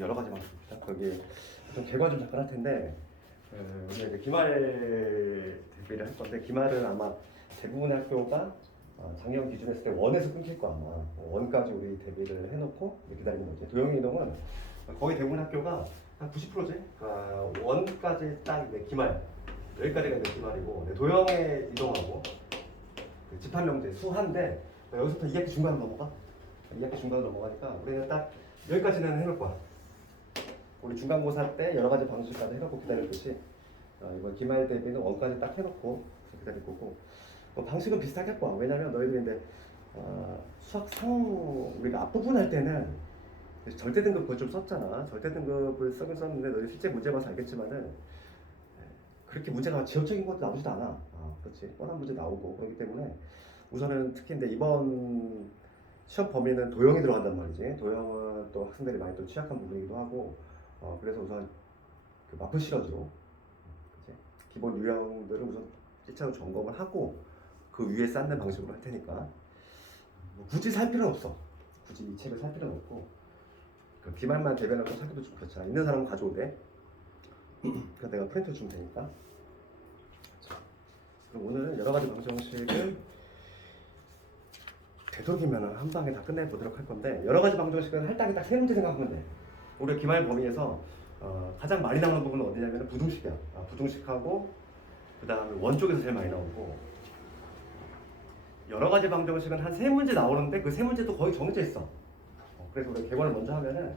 여러 가지 방식입니다. 거기 좀 개괄 좀 잠깐 할 텐데 우리가 이제 기말 대비를 할 건데 기말은 아마 대부분의 학교가 작년 기준했을 때 원에서 끊길 거 아마 원까지 우리 대비를 해놓고 기다리는 거지. 도형 이동은 거의 대부분 학교가 한 90%지. 원까지 딱 이제 기말 여기까지가 이제 기말이고 도형에 이동하고 그 집합 명제 수한데 여기서부터 2학기 중간으로 넘어가. 2학기 중간으로 넘어가니까 우리는 딱 여기까지는 해놓을 거야. 우리 중간고사 때 여러 가지 방식까지 해놓고 기다릴 것이 이번 기말 대비는 원까지 딱 해놓고 기다릴 거고 방식은 비슷하게 거야. 왜냐면 너희들이 이제 수학 상 우리가 앞부분 할 때는 절대 등급 그걸 좀 썼잖아. 절대 등급을 쓰긴 썼는데 너희 실제 문제 봐서 알겠지만은 그렇게 문제가 지역적인 것도 나오지도 않아. 그렇지. 뻔한 문제 나오고 그렇기 때문에 우선은 특히 근데 이번 시험 범위는 도형이 들어간단 말이지. 도형은 또 학생들이 많이 또 취약한 부분이기도 하고 그래서 우선 그 마플 시러즈로 그치? 기본 유형들을 우선 1차로 점검을 하고 그 위에 쌓는 방식으로 할 테니까 뭐 굳이 살 필요는 없어. 굳이 이 책을 살 필요는 없고 그 기말만 대변하고 사기도 좀 그렇잖아. 있는 사람은 가져오대. 그래서 내가 프린트 주면 되니까. 그럼 오늘은 여러 가지 방정식을 되도록이면 한 방에 다 끝내보도록 할 건데 여러 가지 방정식은 할당에 딱 세 문제 생각하면 돼. 우리가 기말 범위에서 가장 많이 나오는 부분은 어디냐면 부등식이야. 부등식하고 그 다음에 원 쪽에서 제일 많이 나오고 여러 가지 방정식은 한 세 문제 나오는데 그 세 문제도 거의 정해져 있어. 그래서 우리가 개괄을 먼저 하면은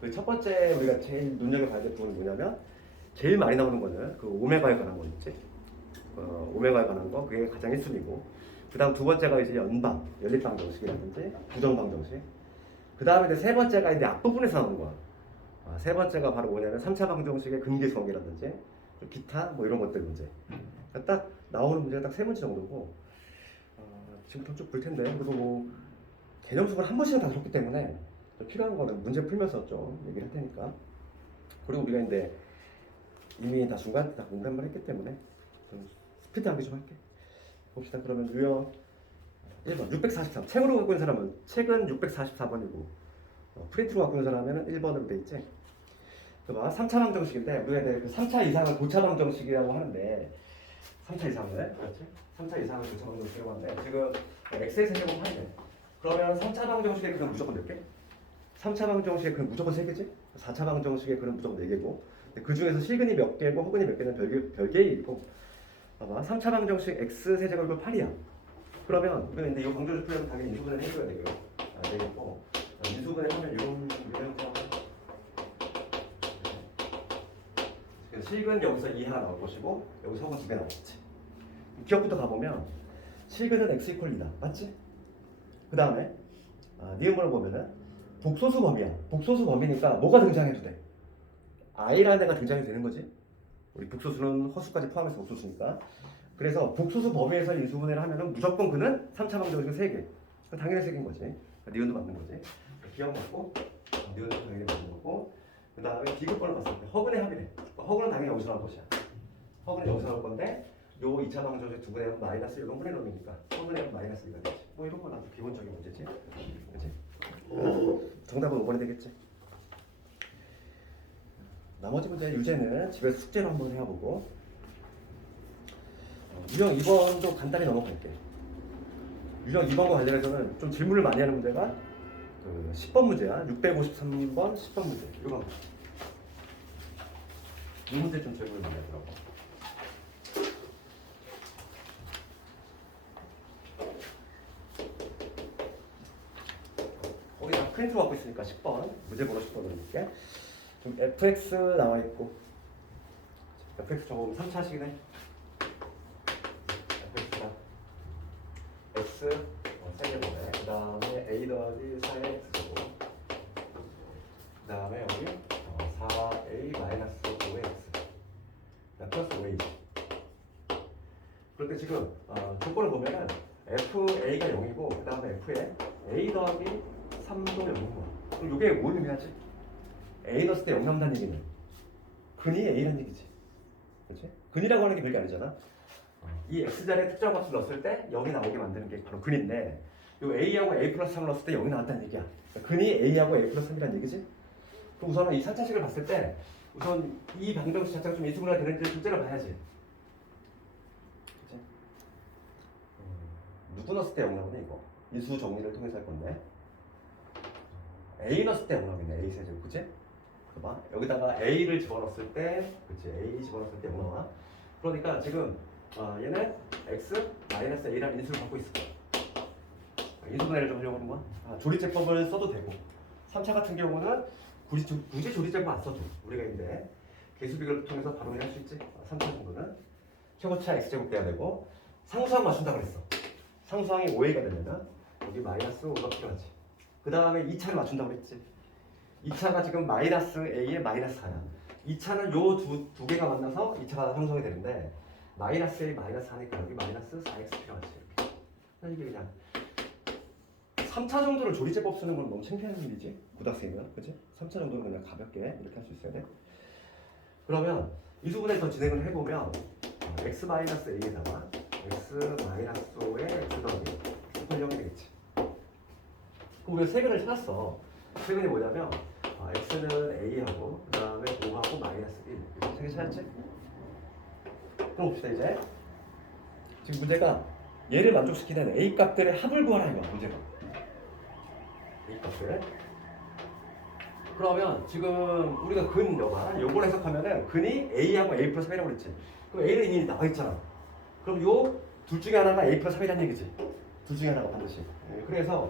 그 첫 번째 우리가 제일 눈여겨봐야 될 부분이 뭐냐면 제일 많이 나오는 거는 그 오메가에 관한 거 있지. 오메가에 관한 거 그게 가장 1순위고 그 다음 두 번째가 이제 연립방정식이라든지 부정방정식 그 다음에 이제 세 번째가 이제 앞부분에서 나오는 거야. 세 번째가 바로 뭐냐면 3차 방정식의 근기수학이라든지 기타 뭐 이런 것들 문제. 그러니까 딱 나오는 문제가 딱 세 문제 정도고 지금부터 쭉 볼 텐데 그래도 뭐 개념 수업을 한 번씩은 다 들었기 때문에 필요한 거는 문제 풀면서 좀 얘기를 할 테니까. 그리고 우리가 이제 이미 다 중간 때 다 공부 한번 했기 때문에 좀 스피드 하기 좀 할게. 봅시다. 그러면 유형 1번 643 책으로 갖고 있는 사람은 책은 644번이고 프린트로 갖고 있는 사람은 1번으로 돼 있지. 그봐 3차 방정식인데 우리가 그 3차 이상을 고차 방정식이라고 하는데 3차 이상을 그렇지? 3차 이상을 고차 방정식이라고 하는데 지금 x의 세제곱 하네. 그러면 3차 방정식의 그는 무조건 몇 개? 3차 방정식의 그는 무조건 3개지? 4차 방정식의 그는 무조건 4개고 그 중에서 실근이 몇 개고 허근이 몇 개는 별개의 일이고 봐봐 3차 방정식 x 세제곱이 8이야. 그러면 우리가 이제 이 방정식 풀려면 당연히 인수분해를 해줘야 되겠고 인수분해 하면 이런 형태가 실근 여기서 2 하나 나올 것이고 여기서 허근 2개 나오겠지. 기억부터 가보면 실근은 x 이퀄 2다. 맞지? 그 다음에 니은번을 보면은 복소수 범위야. 복소수 범위니까 뭐가 등장해도 돼. i라는 애가 등장이 되는 거지. 우리 복소수는 허수까지 포함해서 복소수니까. 그래서 복소수 범위에서 인수분해를 하면은 무조건 그는 3차 방정식은 3개. 당연히 3개인 거지. 니은도 맞는 거지. 기억 맞고 니은도 당연히 맞는 거고 그 다음에 디귿번을 봤을 때 허근의 합이래. 허근은 당연히 여기서 나올 것이야. 허근은 여기서 나올 건데 요 2차 방정식 두 분의 마이너스 1은 분의 놈이니까 허근의 마이너스 1가 되지. 뭐 이런 거나 기본적인 문제지. 그치? 정답은 5번이 되겠지. 나머지 문제 유제는 집에서 숙제로 한번 해보고 유형 2번도 간단히 넘어갈게. 유형 2번과 관련해서는 좀 질문을 많이 하는 문제가 그 10번 문제야. 653번 10번 문제. 이거 이 문제 좀 질문을 많이 하더라고. 거기 다 프린트로 갖고 있으니까 10번 문제 번호 10번 넣을게. 좀 fx 나와 있고 fx 저거 3차식이네. fx가 x 세개보네. 그 다음에 a 더하기 4의 x제곱. 그 다음에 여기 4a 마이너스 5의 x. 플러스 5a. 그런데 지금 조건을 보면은 fa가 0이고 그 다음에 f에 a 더하기 3도 0인 거야. 그럼 이게 뭘 의미하지? a 넣었을 때 0 남다는 얘기는 근이 a라는 얘기지. 그렇지? 근이라고 하는 게 별게 아니잖아. 이 x자리에 특정 값을 넣었을 때 0이 나오게 만드는 게 바로 근인데 요 a하고 a 플러스 3을 넣었을 때 0이 나왔다는 얘기야. 근이 a하고 a 플러스 3이라는 얘기지? 그럼 우선은 이 3차식을 봤을 때 우선 이 방정식 자체가 좀 인수분해가 되는지 둘째를 봐야지. 그치? 누구 넣었을 때 0 나오네 이거. 인수 정리를 통해서 할 건데. A 넣었을 때 0 나오겠네. A 세제곱. 그치? 봐봐. 여기다가 A를 집어넣었을 때, 그치? A 집어넣었을 때 0 나와. 그러니까 지금 얘는 X 마이너스 A라는 인수를 갖고 있을 거야. 인수분해를 좀 하려고 하는 거야. 조리제법을 써도 되고. 3차 같은 경우는 굳이 조리제법 안 써도 우리가 있는데 계수비교를 통해서 바로 할 수 있지. 3차 정도는 최고차 X제곱 돼야 되고 상수항 맞춘다 그랬어. 상수항이 5A가 되면 여기 마이너스 5가 필요하지. 그 다음에 2차를 맞춘다고 그랬지. 2차가 지금 마이너스 A에 마이너스 4야. 2차는 요 두 개가 만나서 2차가 형성이 되는데 마이너스 A 마이너스 4니까 여기 마이너스 4X 필요하지. 이렇게. 이게 그냥 3차 정도를 조리제법 쓰는 건 너무 창피한 일이지. 고등학생이면. 그치? 3차 정도는 그냥 가볍게 이렇게 할 수 있어야 돼. 그러면 이수분해 더 진행을 해보면 X 마이너스 A에다가 X 마이너스 5의 X 더하기 X분형이 되겠지. 그럼 우리가 세근을 찾았어. 세근이 뭐냐면 X는 A하고 그 다음에 5하고 마이너스 1 이렇게 세 개 찾았지? 그럼 봅시다 이제. 지금 문제가 얘를 만족시키는 A 값들의 합을 구하라 이거야 문제가. A 값들. 그러면 지금 우리가 근 요걸 해석하면은 근이 A하고 A 플러스 3이라고 그랬지. 그럼 A는 이미 나와 있잖아. 그럼 요 둘 중에 하나가 A 플러스 3이라는 얘기지. 둘 중에 하나가 반드시. 그래서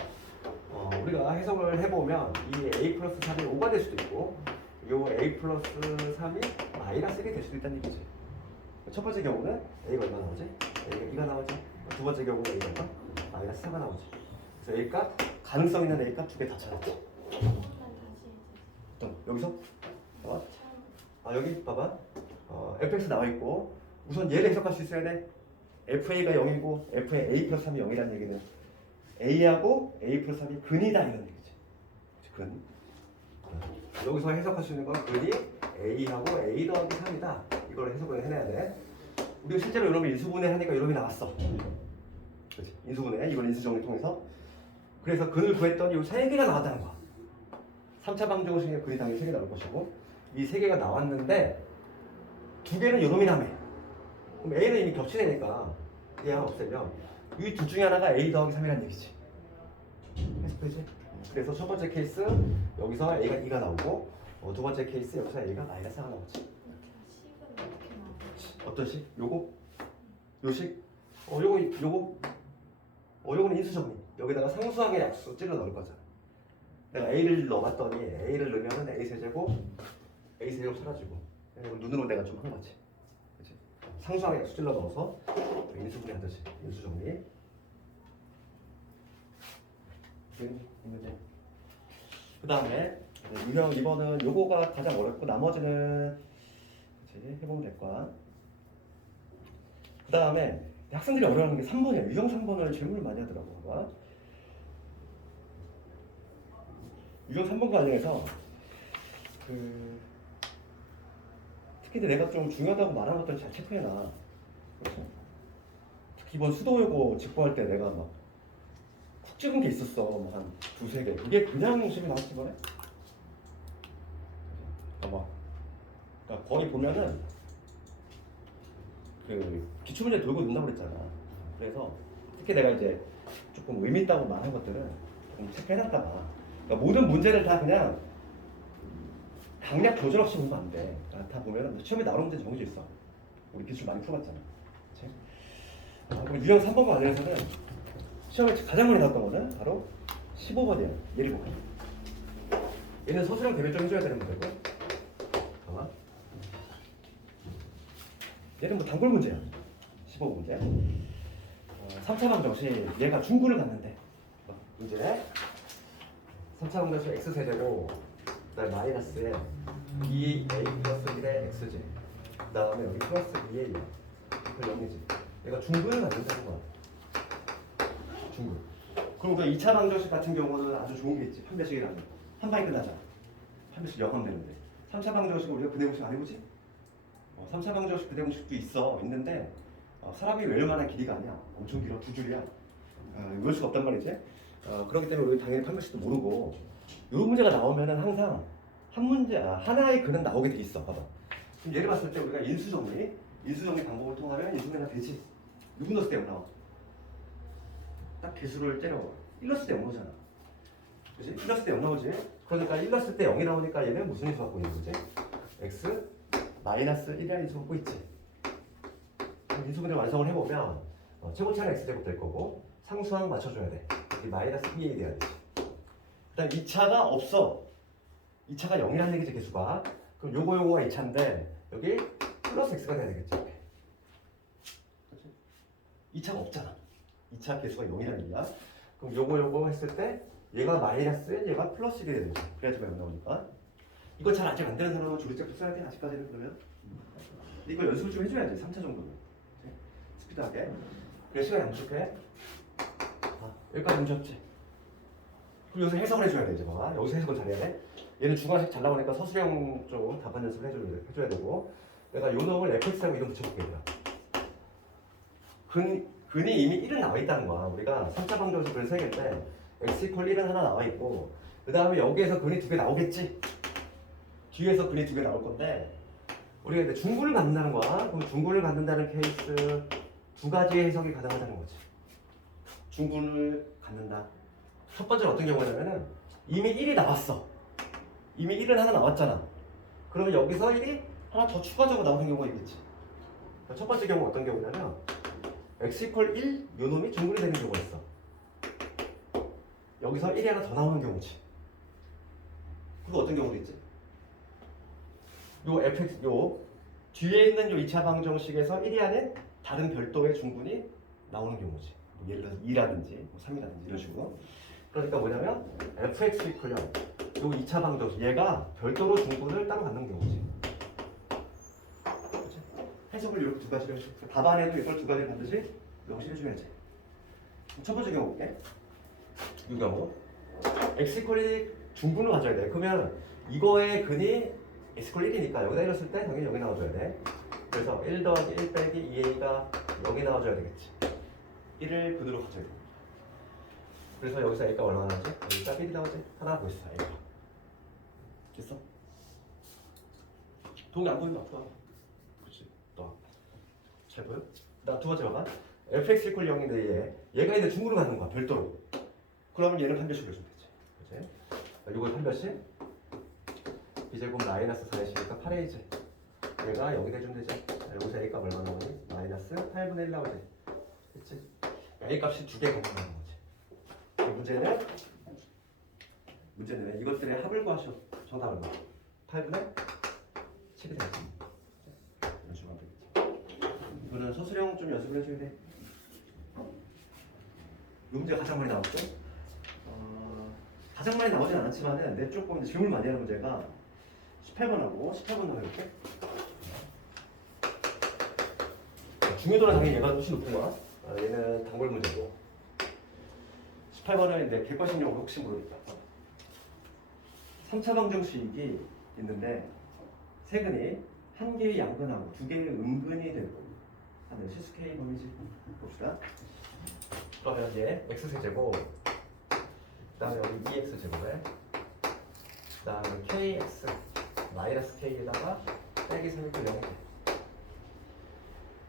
우리가 해석을 해보면 이 A 플러스 3이 5가 될 수도 있고 요 A 플러스 3이 마이너스 1이 될 수도 있다는 얘기지. 첫 번째 경우는 A가 얼마 나오지? A가 2가 나오지. 두 번째 경우는 A가 마이너스 4가 나오지. 그래서 A 값, 가능성 있는 A 값 두 개 다 찾았지. 여기서 여기 봐봐. fx 나와 있고 우선 얘를 해석할 수 있어야 돼. fa가 0이고 f의 a 플러스 3이 0이라는 얘기는 a하고 a 플러스 3이 근이다 이런 얘기지. 근. 여기서 해석할 수 있는 건 근이 a하고 a 더하기 3이다. 이걸 해석을 해내야 돼. 우리가 실제로 이러면 인수분해 하니까 이렇게 나왔어. 그렇지? 인수분해 이걸 인수정리 통해서. 그래서 근을 구했더니 이 세 개가 나왔다는 거야. 3차 방정식에 근이 당연히 3개 나올 것이고 이 3개가 나왔는데 2개는 요놈이 남해. 그럼 A는 이미 겹치니까 얘 하나 없애면 이 둘 중에 하나가 A 더하기 3이라는 얘기지. 해석되지? 그래서 첫 번째 케이스 여기서 A가 2가 나오고 두 번째 케이스 여기서 A가 마이너스 4가 나오지. 식은 어떻게 나오지? 어떤 식? 요거? 요 식? 요거는 인수정리. 여기다가 상수항의 약수 찔러 넣을 거잖아. 내가 A를 넣어봤더니 A를 넣으면 A 세제곱 사라지고 눈으로 내가 좀 한 거지. 그치? 상수항에 약수 찔러 넣어서 인수분해 하듯이 인수정리. 그 다음에 유형 2번은 요거가 가장 어렵고 나머지는 그치? 해보면 될 거야. 그 다음에 학생들이 어려워하는 게 3번이야. 유형 3번을 질문을 많이 하더라고. 봐봐. 유형 3번 관련해서 특히 내가 좀 중요하다고 말한 것들을 잘 체크해놔. 그렇죠? 특히 이번 수도요고 직보할 때 내가 막 쿡 찍은 게 있었어. 뭐 한 두세 개. 그게 그냥 시험에 나왔지 이번에? 봐봐. 그러니까 거기 보면은 기출문제 돌고 논다고 그랬잖아. 그래서 특히 내가 이제 조금 의미 있다고 말한 것들은 조금 체크해놨다 봐. 그러니까 모든 문제를 다 그냥 강약 조절 없이 보면 안 돼. 다 보면 시험에 나오는 문제 정해져 있어. 우리 기출 많이 풀어봤잖아. 그치? 그럼 유형 3번과 관련해서는 시험에 가장 많이 나왔던 거는 바로 15번이에요. 예를 보면 얘는 서술형 대변 좀 해줘야 되는 문제고 봐봐. 얘는 뭐 단골 문제야. 15번 문제. 3차 방정식 얘가 중근을 갖는데 문제 3차 방정식 x세제곱 그다음에 마이너스에 2a 플러스 1의 x제 그 다음에 여기 플러스 2a 이걸 0이지. 얘가 중근을 갖는다는 거야. 중근. 그럼 우리가 2차 방정식 같은 경우는 아주 좋은 게 있지. 판별식이라는 거. 한 방에 끝나잖아. 판별식 영합 되는데 3차 방정식은 우리가 근해 공식 안 해보지? 3차 방정식 근해 공식도 있는데 사람이 외울 만한 길이가 아니야. 엄청 길어. 두 줄이야. 외울 수가 없단 말이지. 그렇기 때문에 우리 당연히 판별식도 모르고 이런 문제가 나오면은 항상 한 문제, 하나의 글은 나오게 돼 있어. 봐봐. 그럼 예를 봤을 때 우리가 인수정리 방법을 통하면 인수정리가 되지. 6 넣었을 때 0 나와. 딱 개수를 때려. 1 넣었을 때 0 나오잖아. 그치? 1 넣었을 때 0 나오지. 그러니까 1 넣었을 때 0이 나오니까 얘는 무슨 인수 갖고 있는 거지? x 마이너스 1이라는 인수 갖고 있지. 인수분해 완성을 해보면 최고차는 x제곱 될 거고 상수항 맞춰줘야 돼. 여기 마이너스 2에 돼야 되지. 그 다음 2차가 없어. 2차가 0이라는 얘기지 개수가. 그럼 요거가 2차인데 여기 플러스 x가 돼야 되겠지. 이렇게. 그치? 2차가 없잖아. 2차 개수가 0이라는 얘기야. 그럼 요거 했을 때 얘가 마이너스 1, 얘가 플러스 1이 되는 거야. 그래야지 0 나오니까. 이거 잘 아직 안 되는 사람은 조리책도 써야 돼. 아직까지는 그러면. 이거 연습을 좀 해줘야지. 3차 정도는. 스피드하게. 그래 시간이 안 부족해. 여기까지 문제 없지. 그리고 여기서 해석을 해줘야 돼. 이제 봐봐. 여기서 해석을 잘해야 돼. 얘는 중간식 잘 나오니까 서술형 좀 답안 연습을 해줘야 되고. 내가 요 놈을 fx라고 이름 붙여볼게. 얘들아. 근이 이미 1은 나와 있다는 거야. 우리가 3차 방정식 글 3개인데 x equal 1은 하나 나와 있고 그 다음에 여기에서 근이 2개 나오겠지. 뒤에서 근이 2개 나올 건데 우리가 이제 중구를 갖는다는 거야. 그럼 중구를 갖는다는 케이스 두 가지의 해석이 가능하다는 거지. 중구를 갖는다. 첫 번째는 어떤 경우냐면은 이미 1이 나왔어. 이미 1은 하나 나왔잖아. 그러면 여기서 1이 하나 더 추가적으로 나오는 경우가 있겠지. 첫 번째 경우 어떤 경우냐면 x equal 1 요 놈이 중구이 되는 경우가 있어. 여기서 1이 하나 더 나오는 경우지. 그리고 어떤 경우도 있지? 요 fx 요 뒤에 있는 요 2차 방정식에서 1이 아닌 다른 별도의 중군이 나오는 경우지. 뭐 예를 들어서 2라든지 뭐 3이라든지 이런 식으로. 그러니까 뭐냐면 fx equal 요 2차 방정식 얘가 별도로 중군을 따로 갖는 경우지. 그치? 해석을 이렇게 두 가지를 답안에도 이걸 두 가지를 반드시 명시해줘야지. 첫 번째 경우 볼게. 이 경우 x equal 중군을 가져야 돼. 그러면 이거의 근이 x equal 1이니까 여기다 이랬을 때 당연히 0이 나와줘야 돼. 그래서 1 더하기 1 빼기 2a가 0이 나와줘야 되겠지. 1을 근으로 가져야 돼. 그래서 여기서 a가 얼마나 나오지? 여기 딱 1이 나오지? 하나 보였어. a가. 됐어? 동이 안 보이면 아파. 그렇지. 또. 잘 보여? 나 두 번째 봐봐. fx equal 0인데 얘가 있는 중구를 갖는 거야. 별도로. 그러면 얘는 판별식으로 해주면 되지. 그치? 이거 판별식. b제곱 마이너스 4이니까 8a지. 얘가 여기다 해주면 되지. 여기서 a 값 얼마 나오니? 마이너스 8분의 1 나오지. 그치? a 값이 두 개가 나오는 거지. 문제는 이것들의 합을 구하셔. 정답 얼마? 8분의 7이 되지. 이런 식으로 하면 되겠지. 이거는 서술형 좀 연습을 해줘야 돼. 이 문제가 가장 많이 나왔죠? 가장 많이 나오진 않았지만은 내 조금 질문 많이 하는 문제가 18번하고 18번 나와볼게. 중요도는 당연히 얘가 훨씬 높은 거야. 얘는 단골 문제고. 18번은 이제 객관식용으로 혹시 모르니까. 3차 방정식이 있는데 세근이 한 개의 양근하고 두 개의 음근이 되고 하는 실수 K 범위지. 봅시다. 그러면 이제 x세제곱 그 다음에 여기 2x제곱에 그 다음에 kx 마이너스 k에다가 빼기 3이 0이 돼.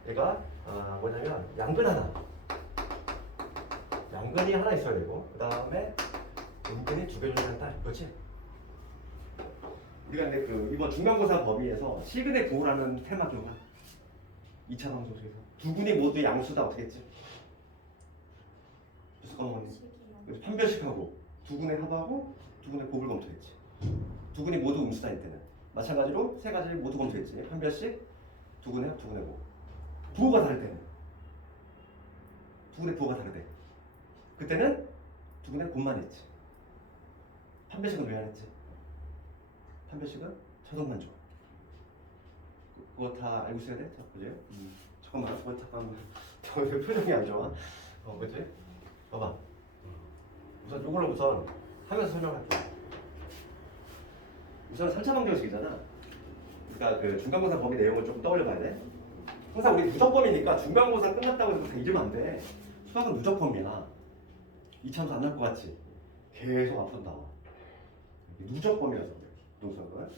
얘가 뭐냐면 양근 양근이 하나 있어야 되고 그 다음에 음근이 두 개 존재한다. 그렇지? 우리가 근데 이번 중간고사 범위에서 시근의 부호라는 테마 기억나? 2차 방정식에서 두 군이 모두 양수다 어떻게 했지? 무슨 까먹었니? 그래서 판별식하고 두 군의 합하고 두 군의 곱을 검토했지. 두 군이 모두 음수다 이때는. 마찬가지로 세 가지를 모두 검토했지. 판별식, 두 군의 합, 두 군의 곱. 부호가 다를 때는 두 군의 부호가 다르대. 그때는 두 군의 곱만 했지. 판별식은 왜 안 했지? 판별식은 저것만 줘. 그거 다 알고 있어야 돼? 자, 그지? 잠깐만, 왜 표정이 안 좋아? 그치? 봐봐. 우선 이걸로 우선 하면서 설명할게. 우선 3차 방정식이잖아. 그러니까 그 중간고사 범위 내용을 조금 떠올려봐야 돼. 항상 우리 누적범위니까 중간고사 끝났다고 해서 다 잊으면 안 돼. 수학은 누적범위야. 2차함수 안 날 것 같지? 계속 앞으로 나와. 누적범위라서 그래. 부동석은.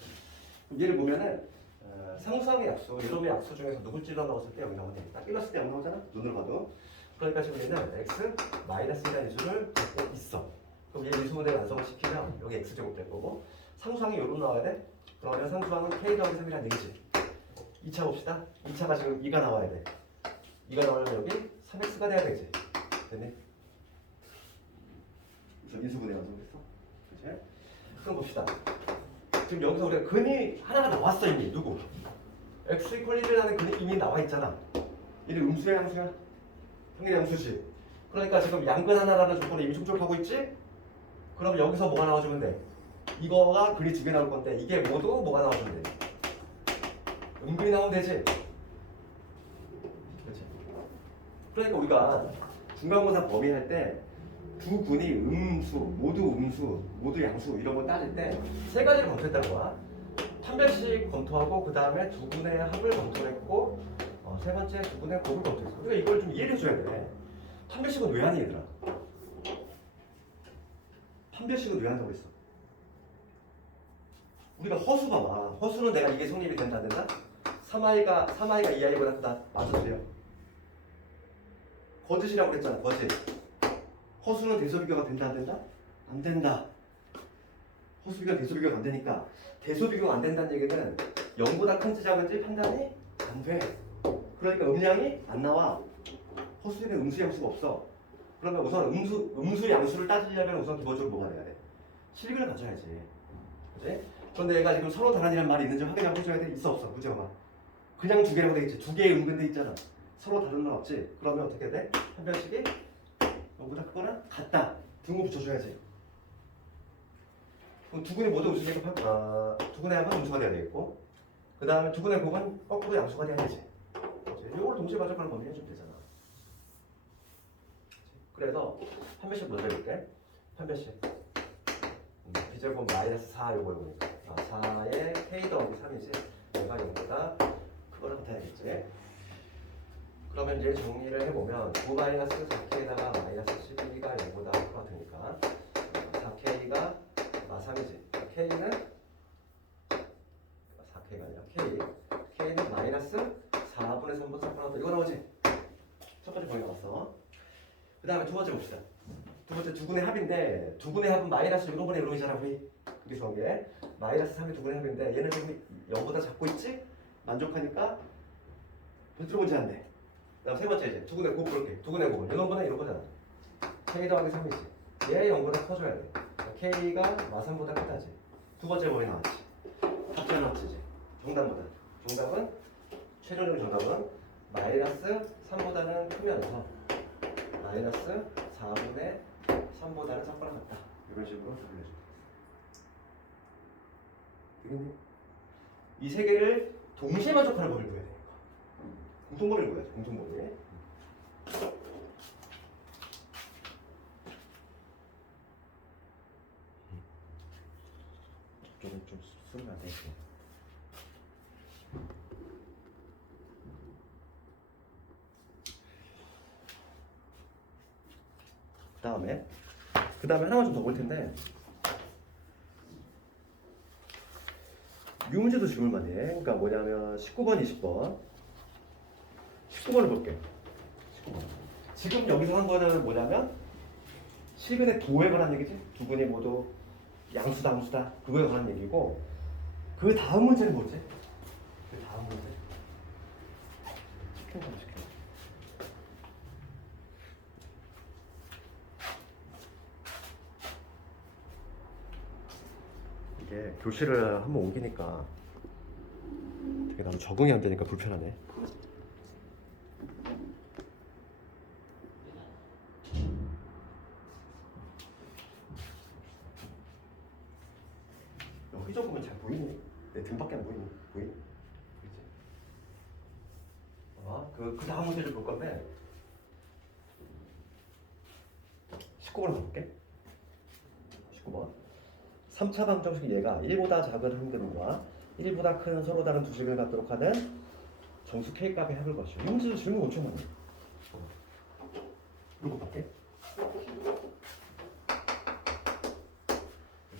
그럼 얘를 보면은 상수항의 약수, 이놈의 약수 중에서 누굴 찔러 넣었을 때 여기 나오네. 딱 일렀을 때 여기 나오잖아. 눈으로 봐도. 그러니까 지금 얘는 x 마이너스 1이라는 이수를 갖고 있어. 그럼 얘 이수분해 완성을 시키면 여기 x제곱 될 거고 상수항이 요로 나와야 돼. 그러면 상수항은 k 더하기 3이라는 얘기지. 2차 봅시다. 2차가 지금 2가 나와야 돼. 2가 나오려면 여기 3x가 돼야 되지. 됐니? 그래서 인수분해 완성됐어. 그치? 그럼 봅시다. 지금 여기서 우리가 근이 하나가 나왔어 이미. 누구? x 이퀄 1이라는 근이 이미 나와 있잖아. 얘는 음수야 양수야? 평균 양수지. 그러니까 지금 양근 하나라는 조건을 이미 충족하고 있지? 그럼 여기서 뭐가 나와주면 돼? 이거가 근이 두 개 나올 건데 이게 모두 뭐가 나와주면 돼? 음근이 나오면 되지? 그렇지? 그러니까 우리가 중간고사 범위할 때 두 근이 음수, 모두 양수 이런 거 따질 때 세 가지를 검토했다는 거야. 판별식 검토하고 그 다음에 두 근의 합을 검토했고 세 번째 두 근의 곱을 검토했어. 우리가 이걸 좀 이해를 해줘야 돼. 판별식은 왜 하니 얘들아? 판별식은 왜 한다고 했어? 우리가 허수 봐봐. 허수는 내가 이게 성립이 된다 안 된다? 3i가 2i보다 크다. 맞으세요? 거짓이라고 그랬잖아. 거짓. 허수는 대소비교가 된다 안 된다? 안 된다. 허수비교가 대소비교가 안 되니까 대소비교가 안 된다는 얘기는 0보다 큰지 작은지 판단이 안 돼. 그러니까 음량이 안 나와. 허수에는 음수 양수가 없어. 그러면 우선 음수 양수를 따지려면 우선 기본적으로 뭐가 돼야 돼? 실근을 가져야지. 그치? 그런데 얘가 지금 서로 다른이란 말이 있는지 확인하고 해줘야 돼? 있어 없어? 문제가 봐. 그냥 두 개라고 돼 있지. 두 개의 음근돼 있잖아. 서로 다른 건 없지. 그러면 어떻게 돼? 판별식이 너보다 크거나 같다. 등호 붙여줘야지. 그럼 두 근이 모두 음수니까 두 근의 합은 음수가 돼야 되겠고 그 다음에 두 근의 곱은 거꾸로 양수가 돼야 되지. 이걸 동시에 맞춰가는 범위 해주면 되잖아. 그래서 판별식 먼저 해볼게. 판별식 b제곱 마이너스 4 요거 보니까 4에 k 더하기 3이지. 얘가 0보다 그거랑 같아야겠지. 그러면 이제 정리를 해보면 9 마이너스 4k에다가 마이너스 12가 0보다 똑같으니까 4k가 3이지. k는 4k가 아니라 k는 마이너스 4분의 3분 4분 하다. 이거 나오지? 첫 번째 범위 나왔어. 그 다음에 두 번째 봅시다. 두 번째 두 근의 합인데 두 근의 합은 마이너스 6분의 1이잖아. 우리 수학에 마이너스 3이 두 근의 합인데 얘는 지금 0보다 작고 있지? 만족하니까 배트로 문제 안 돼. 그 다음 세 번째 이제 두 근의 곱 볼게. 두 근의 곱은 이놈보다 이런 거잖아. k 더하기 3이지. 얘 0보다 커져야 돼. k가 마삼보다 크다지. 두 번째 범위 나왔지. 답변 합치지. 정답보다. 정답은 최종적인 정답은 마이너스 3보다는 크면서 마이너스 4분의 3보다는 작거나 같다. 이런 식으로 답을 해줍니다. 이 세 개를 동시에 만족하는 범위를 구해야 되니까. 공통범위를 구해야지. 공통범위. 좀 쓰면 안 되겠지. 그 다음에 하나만 좀 더 볼 텐데 이 문제도 질문 많이 해. 그러니까 뭐냐면 19번, 20번 19번을 볼게. 19번. 지금 여기서 한 거는 뭐냐면 실근의 도에 관한 얘기지. 두 근이 모두 양수다 함수다 그거에 관한 얘기고 그 다음 문제는 뭐지? 그 다음 문제 이게 교실을 한번 옮기니까 되게 나도 적응이 안 되니까 불편하네. 여기 적으면 잘 보이니? 내 등밖에 안 보이니? 보이니? 그 다음 문제를 볼 건데 19번을 볼게. 19번 3차 방정식 얘가 1보다 작은 한 근과 1보다 큰 서로 다른 두 식을 갖도록 하는 정수 K값의 합을 것이요. 이 문제도 질문 엄청 많네. 이거 볼게.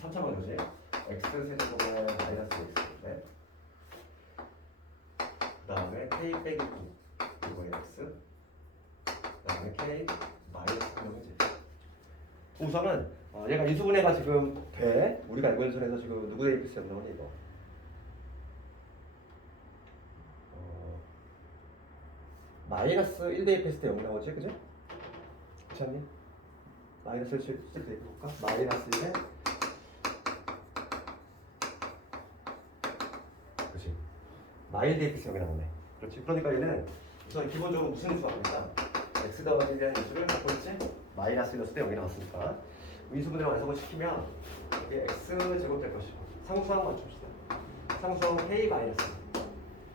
3차 방정식 x 세제곱에 마이너스 x인데 그 다음에 k 빼기 9 이거에 x 그 다음에 k 마이너스 9이지. 우선은 얘가 인수분해가 지금 돼. 우리가 알고 있는 선에서 지금 누구 대입해서 나오니 이거 마이너스 1 대입했을 때 0 나오지, 그지? 그렇지 않니? 마이너스 1 대입해볼까? 마이너스 1에 그렇지. 마일 대입해서 0이 나오네. 그렇지. 그러니까 얘는 우선 기본적으로 무슨 인수가 됩니까? x 더하기 1이라는 인수를 갖고 있지? 마이너스 1 넣었을 때 0이 나왔으니까 인수분해를 완성을 시키면 이게 x 제곱 될 것이고 상수항 맞춥시다. 상수항 k 마이너스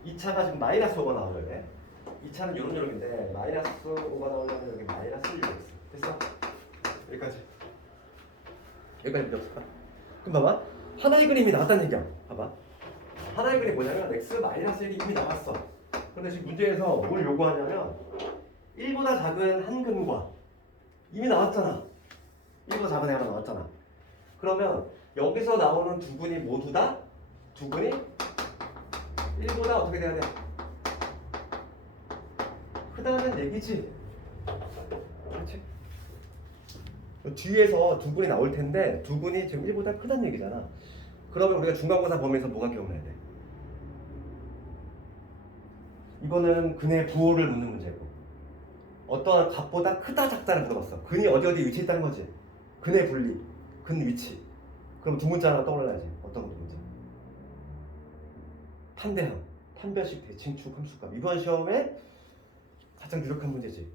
2차가 지금 마이너스 5가 나오려네. 2차는 요런요런인데 마이너스 5가 나오려면 여기 마이너스 6x 됐어? 여기까지 필요 없을까? 그럼 봐봐 하나의 그림이 나왔다는 얘기야. 봐봐 하나의 그림이 뭐냐면 x 마이너스 1이 이미 나왔어. 그런데 지금 문제에서 뭘 요구하냐면 1보다 작은 한 근과 이미 나왔잖아. 1보다 작은 애 하나 나왔잖아. 그러면 여기서 나오는 두 근이 모두 다 두 근이 1보다 어떻게 돼야 돼? 크다는 얘기지. 그렇지? 뒤에서 두 근이 나올 텐데 두 근이 지금 1보다 크다는 얘기잖아. 그러면 우리가 중간고사 범위에서 뭐가 기억나야 돼? 이거는 근의 부호를 묻는 문제고 어떤 값보다 크다 작다를 물어봤어. 근이 어디 위치에 있다는 거지. 근의 분리, 근 위치. 그럼 두 문자 하나 떠올라야지. 어떤 두 문자? 판대항, 판별식 대칭축 함수값. 이번 시험에 가장 유력한 문제지.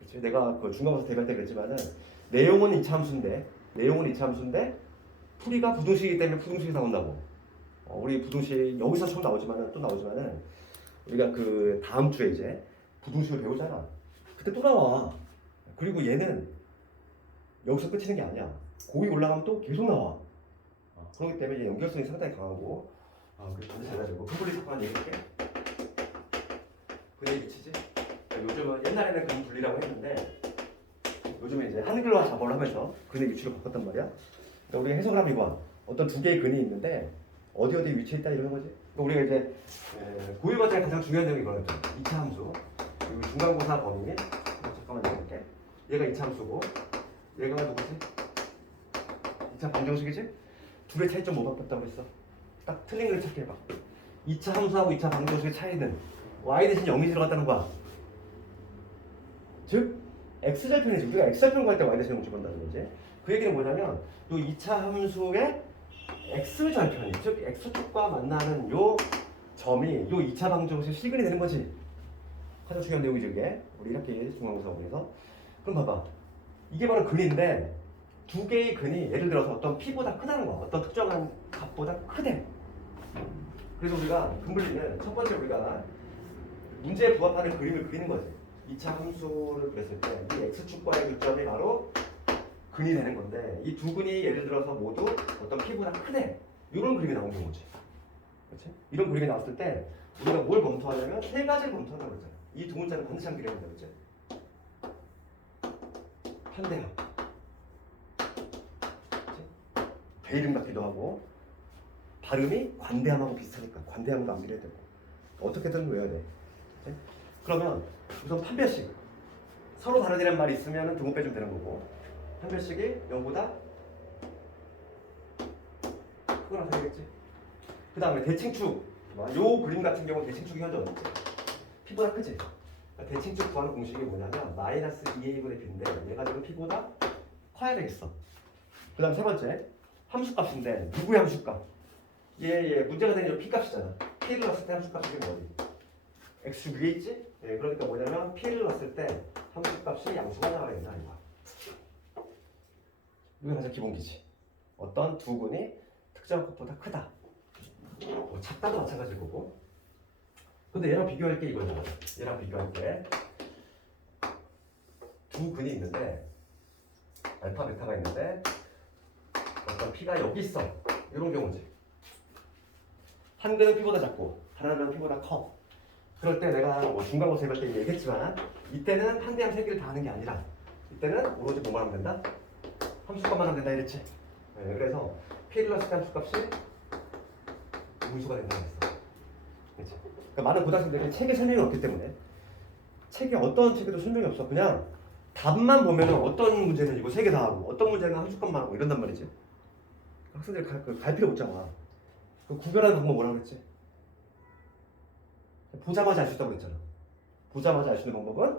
그치? 내가 그 중간고사 대비할 때 그랬지만은 내용은 2차 함수인데 풀이가 부등식이기 때문에 부등식이 나온다고. 우리 부등식 여기서 처음 나오지만은 또 나오지만은 우리가 그 다음 주에 이제 부등식을 배우잖아. 그때 또 나와. 그리고 얘는 여기서 끝이는 게 아니야. 고위 올라가면 또 계속 나와. 그렇기 때문에 얘 연결성이 상당히 강하고 그게 반드시 알아주고 근분리 사건 얘기할게. 근의 위치지? 요즘은 옛날에는 근 분리라고 했는데 요즘에 이제 한글화 작업을 하면서 근의 위치를 바꿨단 말이야. 그러니까 우리가 해석을 하면 이거 어떤 두 개의 근이 있는데 어디 위치에 있다 이러는 거지. 그러니까 우리가 이제 고유 과정의 가장 중요한 내용이 이거였죠. 2차 함수. 그리고 중간고사 범위. 잠깐만 해볼게. 얘가 2차 함수고 얘가 누구지? 2차 방정식이지? 둘의 차이점 뭐 바뀌었다고 했어? 딱 틀린 걸 찾게 해봐. 2차 함수하고 2차 방정식의 차이는 y 대신 0이 들어갔다는 거야. 즉 x절편이지. 우리가 x절편 갈 때 y 대신 0 집어넣는다는 거지. 그 얘기는 뭐냐면 이 2차 함수의 x절편이 즉 x축과 만나는 요 점이 요 2차 방정식 실근이 되는 거지. 가장 중요한 내용이죠 이게. 우리 1학기 중간고사 원에서. 그럼 봐봐. 이게 바로 근인데 두 개의 근이 예를 들어서 어떤 p보다 크다는 거. 어떤 특정한 값보다 크대. 그래서 우리가 근분리는 첫 번째 우리가 문제에 부합하는 그림을 그리는 거지. 2차 함수를 그렸을 때 이 x축과의 교점이 바로 근이 되는 건데 이 두 근이 예를 들어서 모두 어떤 p보다 크대. 이런 그림이 나온 경우지. 그렇지? 이런 그림이 나왔을 때 우리가 뭘 검토하냐면 세 가지를 검토한다고 그랬잖아. 이 두 문자는 반드시 함께해야 된다고 그랬지. 판대항. 배이름 같기도 하고 발음이 관대함하고 비슷하니까 관대함도 암기해야 되고 어떻게든 외워야 돼. 그치? 그러면 우선 판별식 서로 다르다는 말이 있으면 등호 빼주면 되는 거고 판별식이 0보다 크거나 되겠지. 그 다음에 대칭축 요 그림 같은 경우 대칭축이 현재 어딨지? P보다 크지? 그러니까 대칭축 구하는 공식이 뭐냐면 마이너스 2a분의 b인데 얘가 지금 P보다 커야 되겠어. 그 다음 세 번째 함수값인데 누구의 함수값? 문제가 되는 P값이잖아. P를 넣었을 때 함수값이 뭐지? X 위에 있지? 그러니까 뭐냐면 P를 넣었을 때 함수값이 양수가 나와야 된다 이거. 이게 가장 기본기지. 어떤 두 근이 특정한 것보다 크다. 작다도 마찬가지일 거고. 근데 얘랑 비교할 게 이거잖아. 얘랑 비교할 때 두 근이 있는데 알파 베타가 있는데 어떤 P가 여기 있어. 이런 경우지. 한 근은 P보다 작고 다른 하나는 P보다 커. 그럴 때 내가 중간고사 해볼 때 얘기했지만 이때는 판대함 세 개를 다 하는 게 아니라 이때는 오로지 뭐만 하면 된다? 함수값만 하면 된다 이랬지. 그래서 P를 넣었을 때 함수값이 음수가 된다고 했어. 그렇지? 그러니까 많은 고등학생들이 책에 설명이 없기 때문에 책에 어떤 책에도 설명이 없어. 그냥 답만 보면은 어떤 문제는 이거 세 개 다 하고 어떤 문제는 함수값만 하고 이런단 말이지. 학생들이 갈 필요 없잖아. 그 구별하는 방법 뭐라고 그랬지? 보자마자 알 수 있다고 그랬잖아. 보자마자 알 수 있는 방법은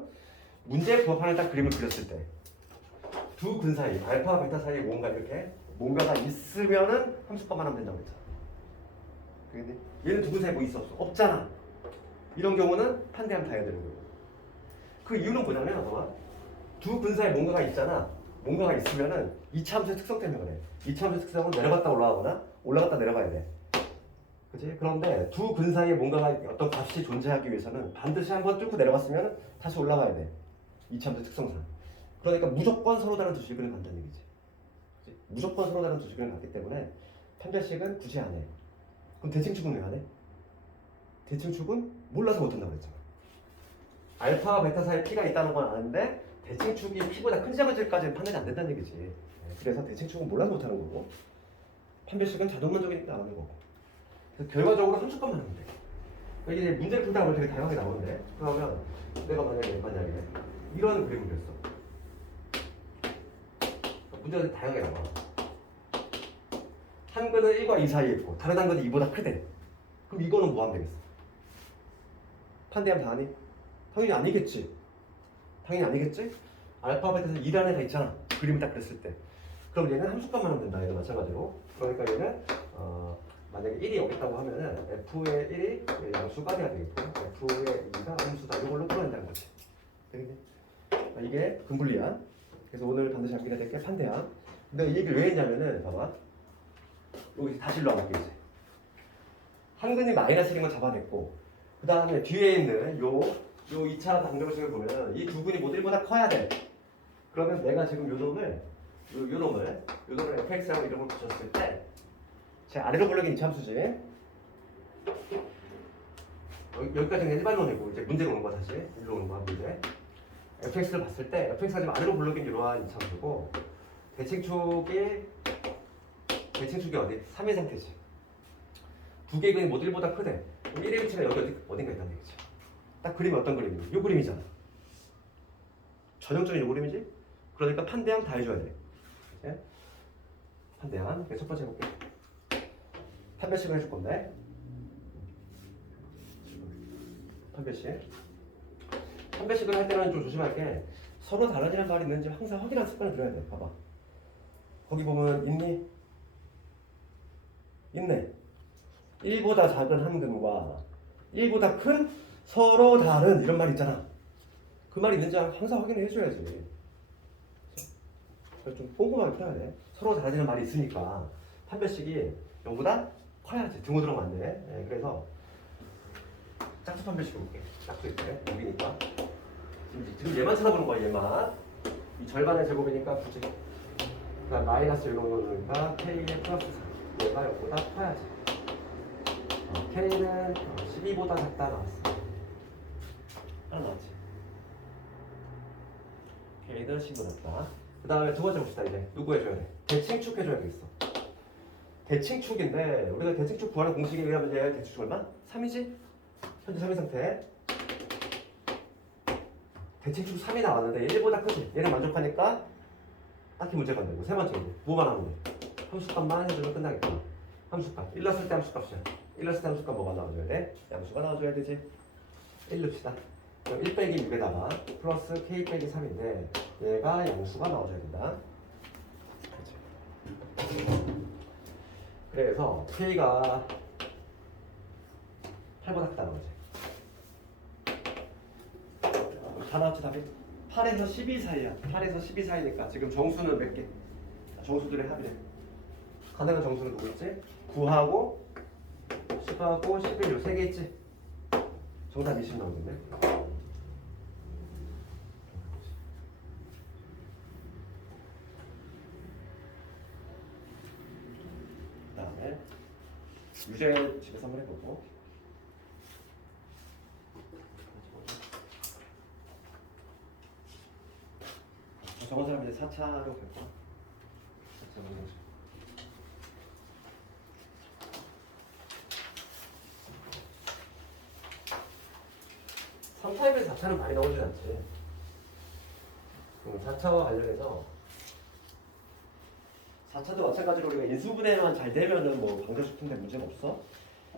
문제에 부합하는 딱 그림을 그렸을 때 두 근 사이, 알파, 베타 사이에 뭔가가 있으면은 함수값만 하면 된다고 그랬잖아. 그겠니? 얘는 두 근 사이에 뭐 있어 없어? 없잖아. 이런 경우는 판대하면 다 해야 되는 거고. 그 이유는 뭐냐면 두 근 사이에 뭔가가 있잖아. 뭔가가 있으면은 이차 함수의 특성 때문에 그래. 이차 함수의 특성은 내려갔다 올라가거나 올라갔다 내려가야 돼. 그치? 그런데 두 근 사이에 뭔가가 어떤 값이 존재하기 위해서는 반드시 한번 뚫고 내려갔으면 다시 올라가야 돼. 이차 함수의 특성상. 그러니까 무조건 서로 다른 두 식을 간다는 얘기지. 그치? 무조건 서로 다른 두 식을 갖기 때문에 판별식은 굳이 안 해. 그럼 대칭축은 왜 안 해? 대칭축은 몰라서 못한다고 그랬잖아. 알파와 베타 사이에 P가 있다는 건 아는데 대칭축이 P보다 큰지 작은지까지는 판단이 안 된다는 얘기지. 그래서 대칭축은 몰라서 못하는 거고 판별식은 자동만족이니까 안 하는 거고. 그래서 결과적으로 함수값만 하면 돼. 그러니까 이게 문제를 풀다 보면 되게 다양하게 나오는데 그러면 내가 만약에 이런 그림을 그렸어. 문제가 다양하게 나와. 한 근은 1과 2 사이에 있고 다른 한 근은 2보다 크대. 그럼 이거는 뭐 하면 되겠어? 판대하면 다 아니? 당연히 아니겠지. 당연히 아니겠지? 알파 베타에서 2라는 애가 있잖아. 그림을 딱 그렸을 때. 그럼 얘는 함수값만 하면 된다. 얘도 마찬가지로. 그러니까 얘는 만약에 1이 여기 있다고 하면은 f의 1이 양수가 돼야 되겠고 f의 2가 함수다. 이걸로 풀어낸다는 거지. 되겠니? 이게 근분리야. 그래서 오늘 반드시 암기해야 될 게 판대야. 근데 이 얘기를 왜 했냐면은 봐봐. 여기 다시 일로 와볼게 이제. 한 근이 마이너스 1인 걸 잡아냈고 그 다음에 뒤에 있는 요 2차 방정식을 보면 이 두 근이 모두 1보다 커야 돼. 그러면 내가 지금 요 놈을 fx라고 이름을 붙였을 때 제 아래로 볼록인 이차함수지. 여기까지는 일반론이고 이제 문제로 오는 거야. 다시 일로 오는 거야 문제. fx를 봤을 때 fx가 지금 아래로 볼록인 이러한 이차함수고 대칭축이 어디? 3의 상태지. 두 개의 근이 모두 1보다 크대. 그럼 1의 위치가 여기 어딘가 있다는 얘기지. 딱 그림이 어떤 그림이니? 이 그림이잖아. 전형적인 이 그림이지? 그러니까 판대항 다 해줘야 돼. 네? 판대항. 첫 번째 해볼게. 판별식을 해줄 건데. 판별식을 할 때는 좀 조심할 게 서로 다른이란 말이 있는지 항상 확인하는 습관을 들여야 돼. 봐봐. 거기 보면 있니? 있네. 1보다 작은 한 근과 1보다 큰 서로 다른 이런 말 있잖아. 그 말이 있는지 항상 확인을 해줘야지. 좀 꼼꼼하게 풀어야 돼. 서로 다르다는 말이 있으니까 판별식이 0보다 커야지. 등호 들어가면 안 돼. 네, 그래서 짝수 판별식 볼게. 짝수 있대. 여기니까. 지금 얘만 찾아보는 거야. 얘만. 이 절반의 제곱이니까 굳이. 그다음 마이너스 이런 거니까 K의 플러스 4. 얘가 0보다 커야지. K는 12보다 작다 나왔어. 하나 나왔지. K는 12보다 작다. 그 다음에 두 번째 봅시다. 이제 누구 해줘야 돼? 대칭축 해줘야 되겠어. 대칭축인데 우리가 대칭축 구하는 공식에 의하면 얘 대칭축 얼마? 3이지? 현재 3의 상태. 대칭축 3이 나왔는데 얘 1보다 크지? 얘는 만족하니까 딱히 문제가 안 되고 세 번째 뭐만 하면 돼? 함수값만 해주면 끝나겠다. 함수값 1 넣었을 때 함수값이야. 1 넣었을 때 함수값 뭐가 나와줘야 돼? 양수가 나와줘야 되지. 1 넣읍시다. 그럼 1 빼기 6에다가 플러스 k 빼기 3인데 얘가 양수가 나와줘야 된다. 그렇지. 그래서 k가 8보다 크다는 거지. 다 나왔지 답이? 8에서 12 사이야. 8에서 12 사이니까 지금 정수는 몇 개? 정수들의 합이래. 가능한 정수는 누구 있지? 9하고 10하고 11 요 3개 있지? 정답 20 나오겠네. 그 다음에 유제 집에서 한번 해보고 저번 사람 이제 4차로 갈 거야. 4차 방정식. 3타입에서 4차는 많이 나오진 않지. 4차와 관련해서 4차도 마찬가지로 우리가 인수분해만 잘 되면은 뭐 방정식푼데 문제가 없어.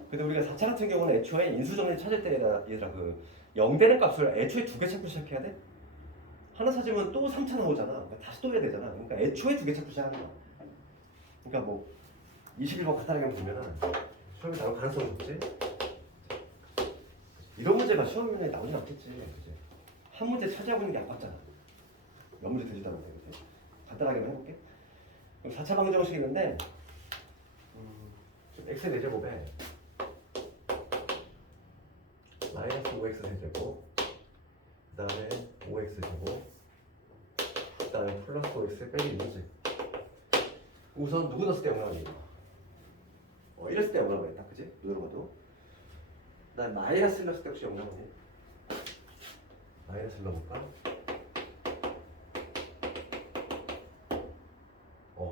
근데 우리가 4차 같은 경우는 애초에 인수정리 찾을 때 얘들아 그 0되는 값을 애초에 2개 찾고 시작해야 돼. 하나 찾으면 또 3차 나오잖아. 그러니까 다시 또 해야 되잖아. 그러니까 애초에 2개 찾고 시작하는 거야. 그러니까 뭐 21번 간단하게 보면은 시험에 나올 가능성이 높지. 이런 문제가 시험에 나오진 않겠지. 그치? 한 문제 차지하고 있는 게 아깝잖아. 몇 문제 되지도 않는데. 그치? 간단하게만 해볼게. 그럼 4차 방정식이 있는데 x 4제곱에 마이너스 5x 세제곱 그 다음에 5x 제곱 그 다음에 플러스 5x 빼기 1이지. 우선 누구 넣었을 때 0 나오니? 이랬을 때 0 나오겠다. 그치? 누구로 봐도. 그 다음에 마이너스 넣었을 때 혹시 0 나오니? 마이너스 넣어볼까?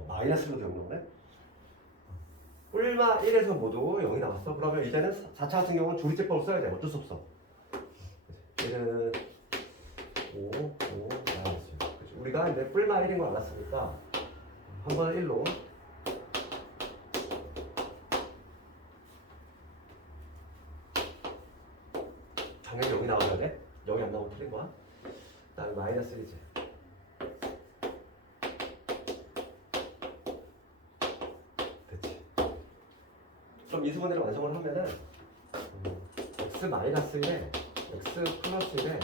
마이너스로도 0 나오네? 뿔마 1에서 모두 0이 나왔어. 그러면 이제는 4차 같은 경우는 조리제법을 써야 돼. 어쩔 수 없어. 얘는 5, 마이너스. 그치? 우리가 이제 뿔마 1인 걸 알았으니까 한 번 1로 당연히 0이 나와야 돼. 0이 안 나오면 틀린 거야. 그 다음에 마이너스 1이지. 그럼 이수분해를 완성을 하면은 x 마이너스 1에 x 플러스 1에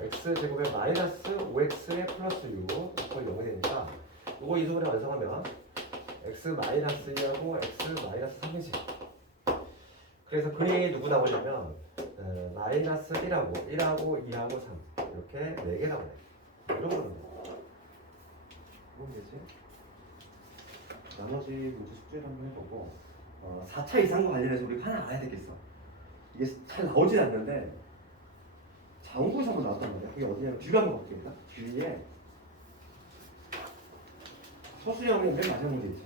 x 제곱에 마이너스 5x에 플러스 6 거의 0이 되니까 이거 이수분해 완성하면 x 마이너스 2하고 x 마이너스 3이지. 그래서 근이 누구 나오냐면 마이너스 1하고 1하고 2하고 3 이렇게 4개 나오네. 이런 거는 그럼 되지? 나머지 문제 숙제를 한번 해보고 4차 이상과 관련해서 우리가 하나 알아야 되겠어. 이게 잘 나오진 않는데 자원고에서 한번 나왔단 말이야. 그게 어디냐면 뒤로 한번 볼게요. 뒤에 서수형의 맨 마지막 문제 있지.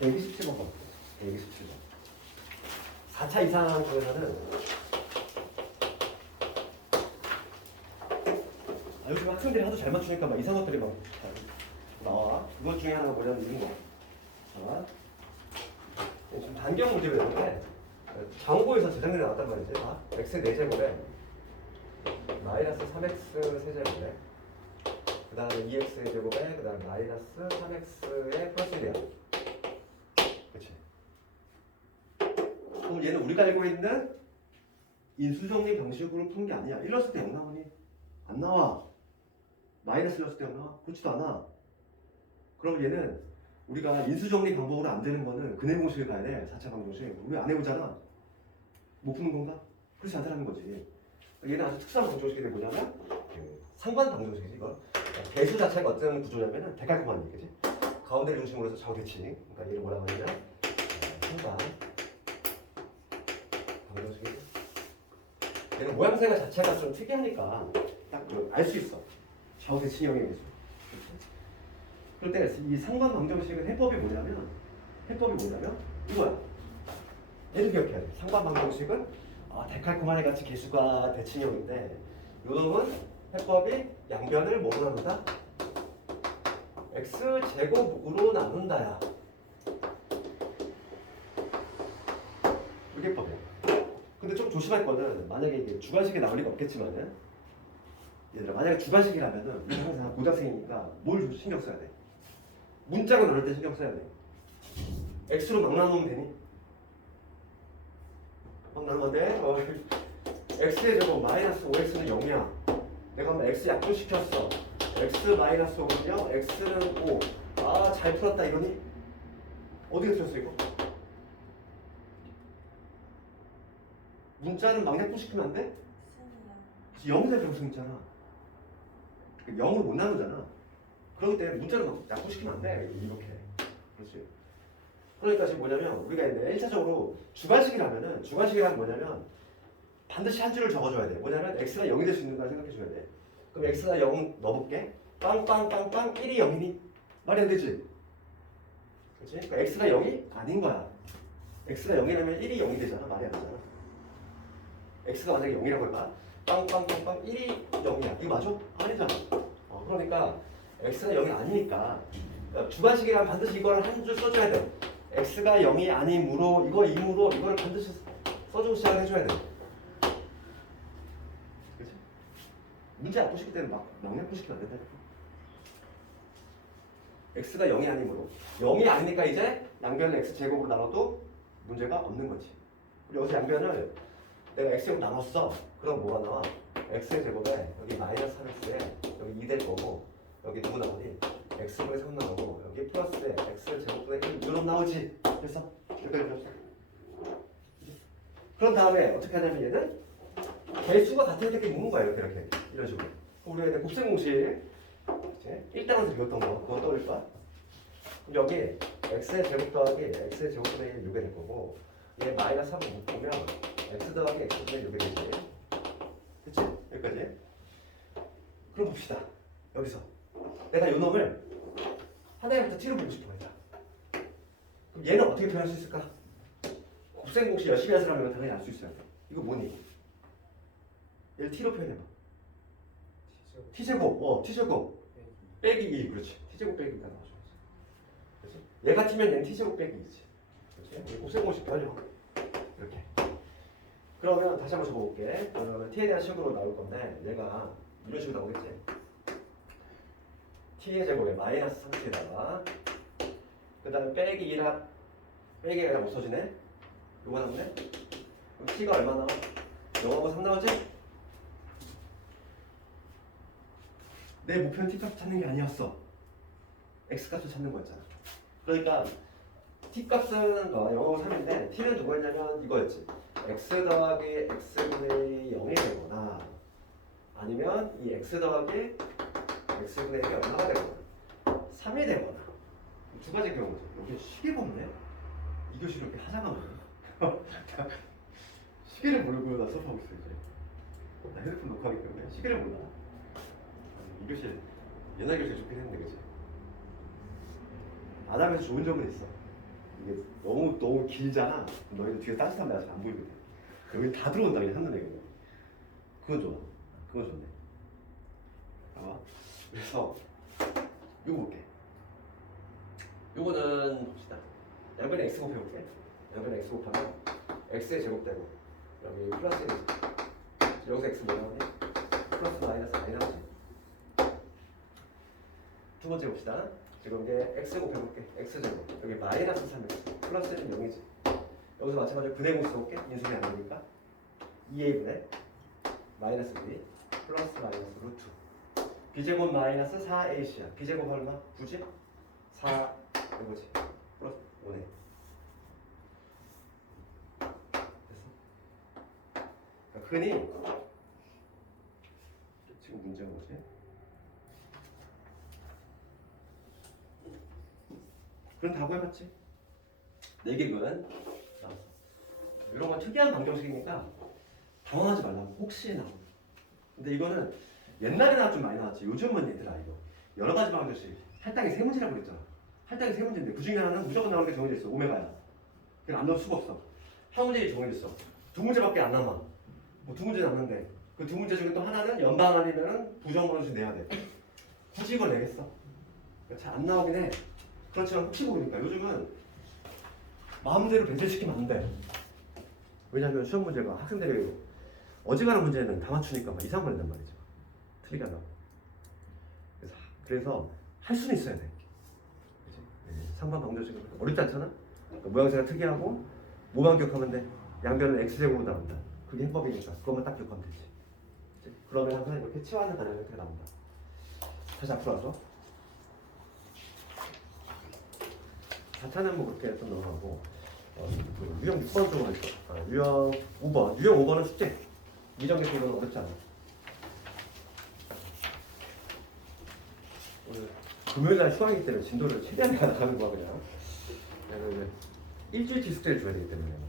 127번 봐. 127번. 4차 이상 중에서는 요즘 학생들이 하도 잘 맞추니까 막 이상한 것들이 막 나와. 그것 중에 하나가 뭐냐면 이런 거. 자, 지금 단경 문제가 있는데 장고에서 재작년에 나왔단 말이지. x 4제곱에 마이너스 3x 세제곱에 그 다음에 2x 제곱에 그 다음에 마이너스 3x에 플러스 1이야. 그치? 그럼 얘는 우리가 알고 있는 인수정리 방식으로 푸는 게 아니야. 1 넣었을 때 0 나오니? 안 나와. 마이너스 넣었을 때 0 나와? 그렇지도 않아. 그럼 얘는 우리가 인수정리 방법으로 안 되는 거는 근해 공식을 가야 돼. 4차 방정식. 우리 안 해보잖아. 못 푸는 건가? 그렇지 않다는 거지. 얘는 아주 특수한 방정식이 뭐냐면 상관 방정식이지. 이거 배수 자체가 어떤 구조냐면은 대깔콤한 얘기지. 가운데를 중심으로 해서 좌우대칭. 그러니까 얘를 뭐라고 하냐면 상관 방정식이지. 얘는 모양새가 자체가 좀 특이하니까 딱 알 수 있어. 좌우대칭형의 배수. 그럴 때 이 상관 방정식은 해법이 뭐냐면 이거야. 얘를 기억해야 돼. 상관 방정식은 데칼코마니 같이 개수가 대칭형인데 요놈은 해법이 양변을 뭐로 나눈다? x 제곱으로 나눈다야. 이게 해법이야. 근데 좀 조심할 거는 만약에 이게 주관식이 나올 리가 없겠지만은 얘들아 만약에 주관식이라면은 우리 항상 고등학생이니까 뭘 신경 써야 돼? 문자가 나눌 때 신경 써야 돼. x로 막 나누면 되니? 막 나누면 돼? x의 제곱 마이너스 5x는 0이야. 내가 한번 x 약분시켰어. x 마이너스 5는 0, x는 5. 잘 풀었다 이거니? 어디가 틀렸어 이거? 문자는 막 약분시키면 안 돼? 0이 될 가능성이 있잖아. 0으로 못 나누잖아. 그렇기 때문에 문자를 막 약분시키면 안 돼. 이렇게. 그렇지. 그러니까 지금 뭐냐면 우리가 이제 1차적으로 주관식이라면 뭐냐면 반드시 한 줄을 적어줘야 돼. 뭐냐면 x가 0이 될 수 있는가 생각해줘야 돼. 그럼 x가 0 넣어볼게. 빵빵빵빵 1이 0이니? 말이 안 되지? 그렇지? 그러니까 x가 0이 아닌 거야. x가 0이라면 1이 0이 되잖아. 말이 안 되잖아. x가 만약에 0이라고 해봐. 빵빵빵빵 1이 0이야. 이거 맞아? 아니잖아. 그러니까 x가 0이 아니니까 주관식이라면 반드시 이걸 한 줄 써줘야 돼. x가 0이 아니므로 이거 이므로 이거를 반드시 써주고 시작을 해줘야 돼. 그치? 문제 안 푸시기 때문에 막 명령 푸시키면 안 된다. x가 0이 아니므로 0이 아니니까 이제 양변을 x제곱으로 나눠도 문제가 없는 거지. 여기서 양변을 내가 x제곱 나눴어. 그럼 뭐가 나와? x의 제곱에 여기 마이너스 3x에 여기 2 될 거고 여기 누구 나오니? x분의 3 나오고 여기 플러스에 x를 제곱분의 1 이런 나오지. 됐어? 여기까지 그렸어. 그런 다음에 어떻게 하냐면 얘는 개수가 같을 때 묶는 거야. 이렇게 이런 식으로. 우리가 이제 곱셈 공식 1단원에서 배웠던 거 그거 떠올릴 거야. 여기 x의 제곱 더하기 x의 제곱분의 1 이게 될 거고 얘 마이너스 3을 묶으면 x 더하기 x분의 1 이게 되지. 그치? 여기까지. 그럼 봅시다. 여기서 내가 요 놈을 하나부터 t로 보고 싶어. 일단. 그럼 얘는 어떻게 표현할 수 있을까? 곱셈 공식 열심히 한 사람이면 당연히 알 수 있어요. 이거 뭐니? 얘를 t로 표현해봐. t제곱. t제곱 빼기 2. 그렇지. t제곱 빼기 2가 나오죠. 그렇지? 얘 같으면 얘는 t제곱 빼기 2지. 그렇지? 곱셈 공식 변형. 이렇게. 그러면 다시 한번 적어볼게. 그러면 t에 대한 식으로 나올 건데 얘가 이런 식으로 나오겠지. t의 제곱에 마이너스 3t에다가 그 다음에 빼기 1하 빼기가 그냥 없어지네. 요거 남네. 그럼 t가 얼마 나와? 0하고 3 나오지? 내 목표는 t값을 찾는 게 아니었어. x값을 찾는 거였잖아. 그러니까 t값은 0하고 3인데 t는 누구였냐면 이거였지. x 더하기 x분의 0이 되거나 아니면 이 x 더하기 x분의 1이 얼마가 되거나 3이 되거나 두 가지 경우죠. 여기 시계가 없네. 이교시 이렇게 하자가 없네. 시계를 모르고 나 수업하고 있어 이제. 나 핸드폰 녹화하기 때문에 시계를 몰라. 이 교실 옛날 교실 좋긴 했는데 그치? 아담에서 좋은 점은 있어. 이게 너무 길잖아. 너희들 뒤에 따뜻한 데가 안 보이거든. 여기 다 들어온다 그냥 한눈에 그냥. 그건 좋아. 그건 좋네. 봐봐. 그래서 요거 볼게. 요거는 봅시다. 양변에 x 곱해볼게. 양변에 x 곱하면 x의 제곱되고 여기 플러스 1이지. 여기서 x 뭐 나오니? 플러스 마이너스 많이 나오지. 두 번째 봅시다. 지금 이제 x 곱해볼게. x제곱. 여기 마이너스 3x. 플러스는 0이지. 여기서 마찬가지로 분의 공식 써볼게. 인수분해 안 되니까. 2a분의 마이너스 b 플러스 마이너스 루트. b제곱 마이너스 4ac야. b제곱 얼마? 9지? 4 이거지. 플러스 5네. 됐어? 그러니까 흔히 지금 문제가 뭐지? 그럼 다 구해봤지? 4개근 나왔어. 이런 건 특이한 방정식이니까 당황하지 말라고. 혹시나. 근데 이거는 옛날에나 좀 많이 나왔지. 요즘은 얘들아 이거 여러 가지 방정식. 할당이 3문제라고 그랬잖아. 할당이 3문제인데 그 중에 하나는 무조건 나오는 게 정해져 있어. 오메가야. 그냥 안 넣을 수가 없어. 한 문제에 정해져 있어. 2문제밖에 안 남아. 뭐 2문제 남는데 그 2문제 중에 또 하나는 연방 아니면은 부정방정식 내야 돼. 굳이 이걸 내겠어? 잘 안 나오긴 해. 그렇지만 혹시 모르니까 요즘은 마음대로 변질시키면 안 돼. 왜냐하면 시험 문제가 학생들이 어지간한 문제는 다 맞추니까 막 이상한 걸 낸단 말이죠. 틀리게 하다가. 그래서 할 수는 있어야 돼. 그치? 네, 상반 방정식은 어렵지 않잖아? 그러니까 모양새가 특이하고 뭐만 기억하면 돼? 양변은 x제곱으로 나온다. 그게 해법이니까 그것만 딱 기억하면 되지. 그치? 그러면 항상 이렇게 치환하는 단위 형태가 나온다. 다시 앞으로 와서 4차는 뭐 그렇게 좀 넘어가고 유형 6번 쪽으로 할게요. 유형 5번. 유형 5번은 숙제. 미정계 쪽은 어렵지 않아. 오늘 금요일날 휴학이기 때문에 진도를 최대한 내가 나가는 거야 그냥. 그냥 일주일치 숙제를 줘야 되기 때문에.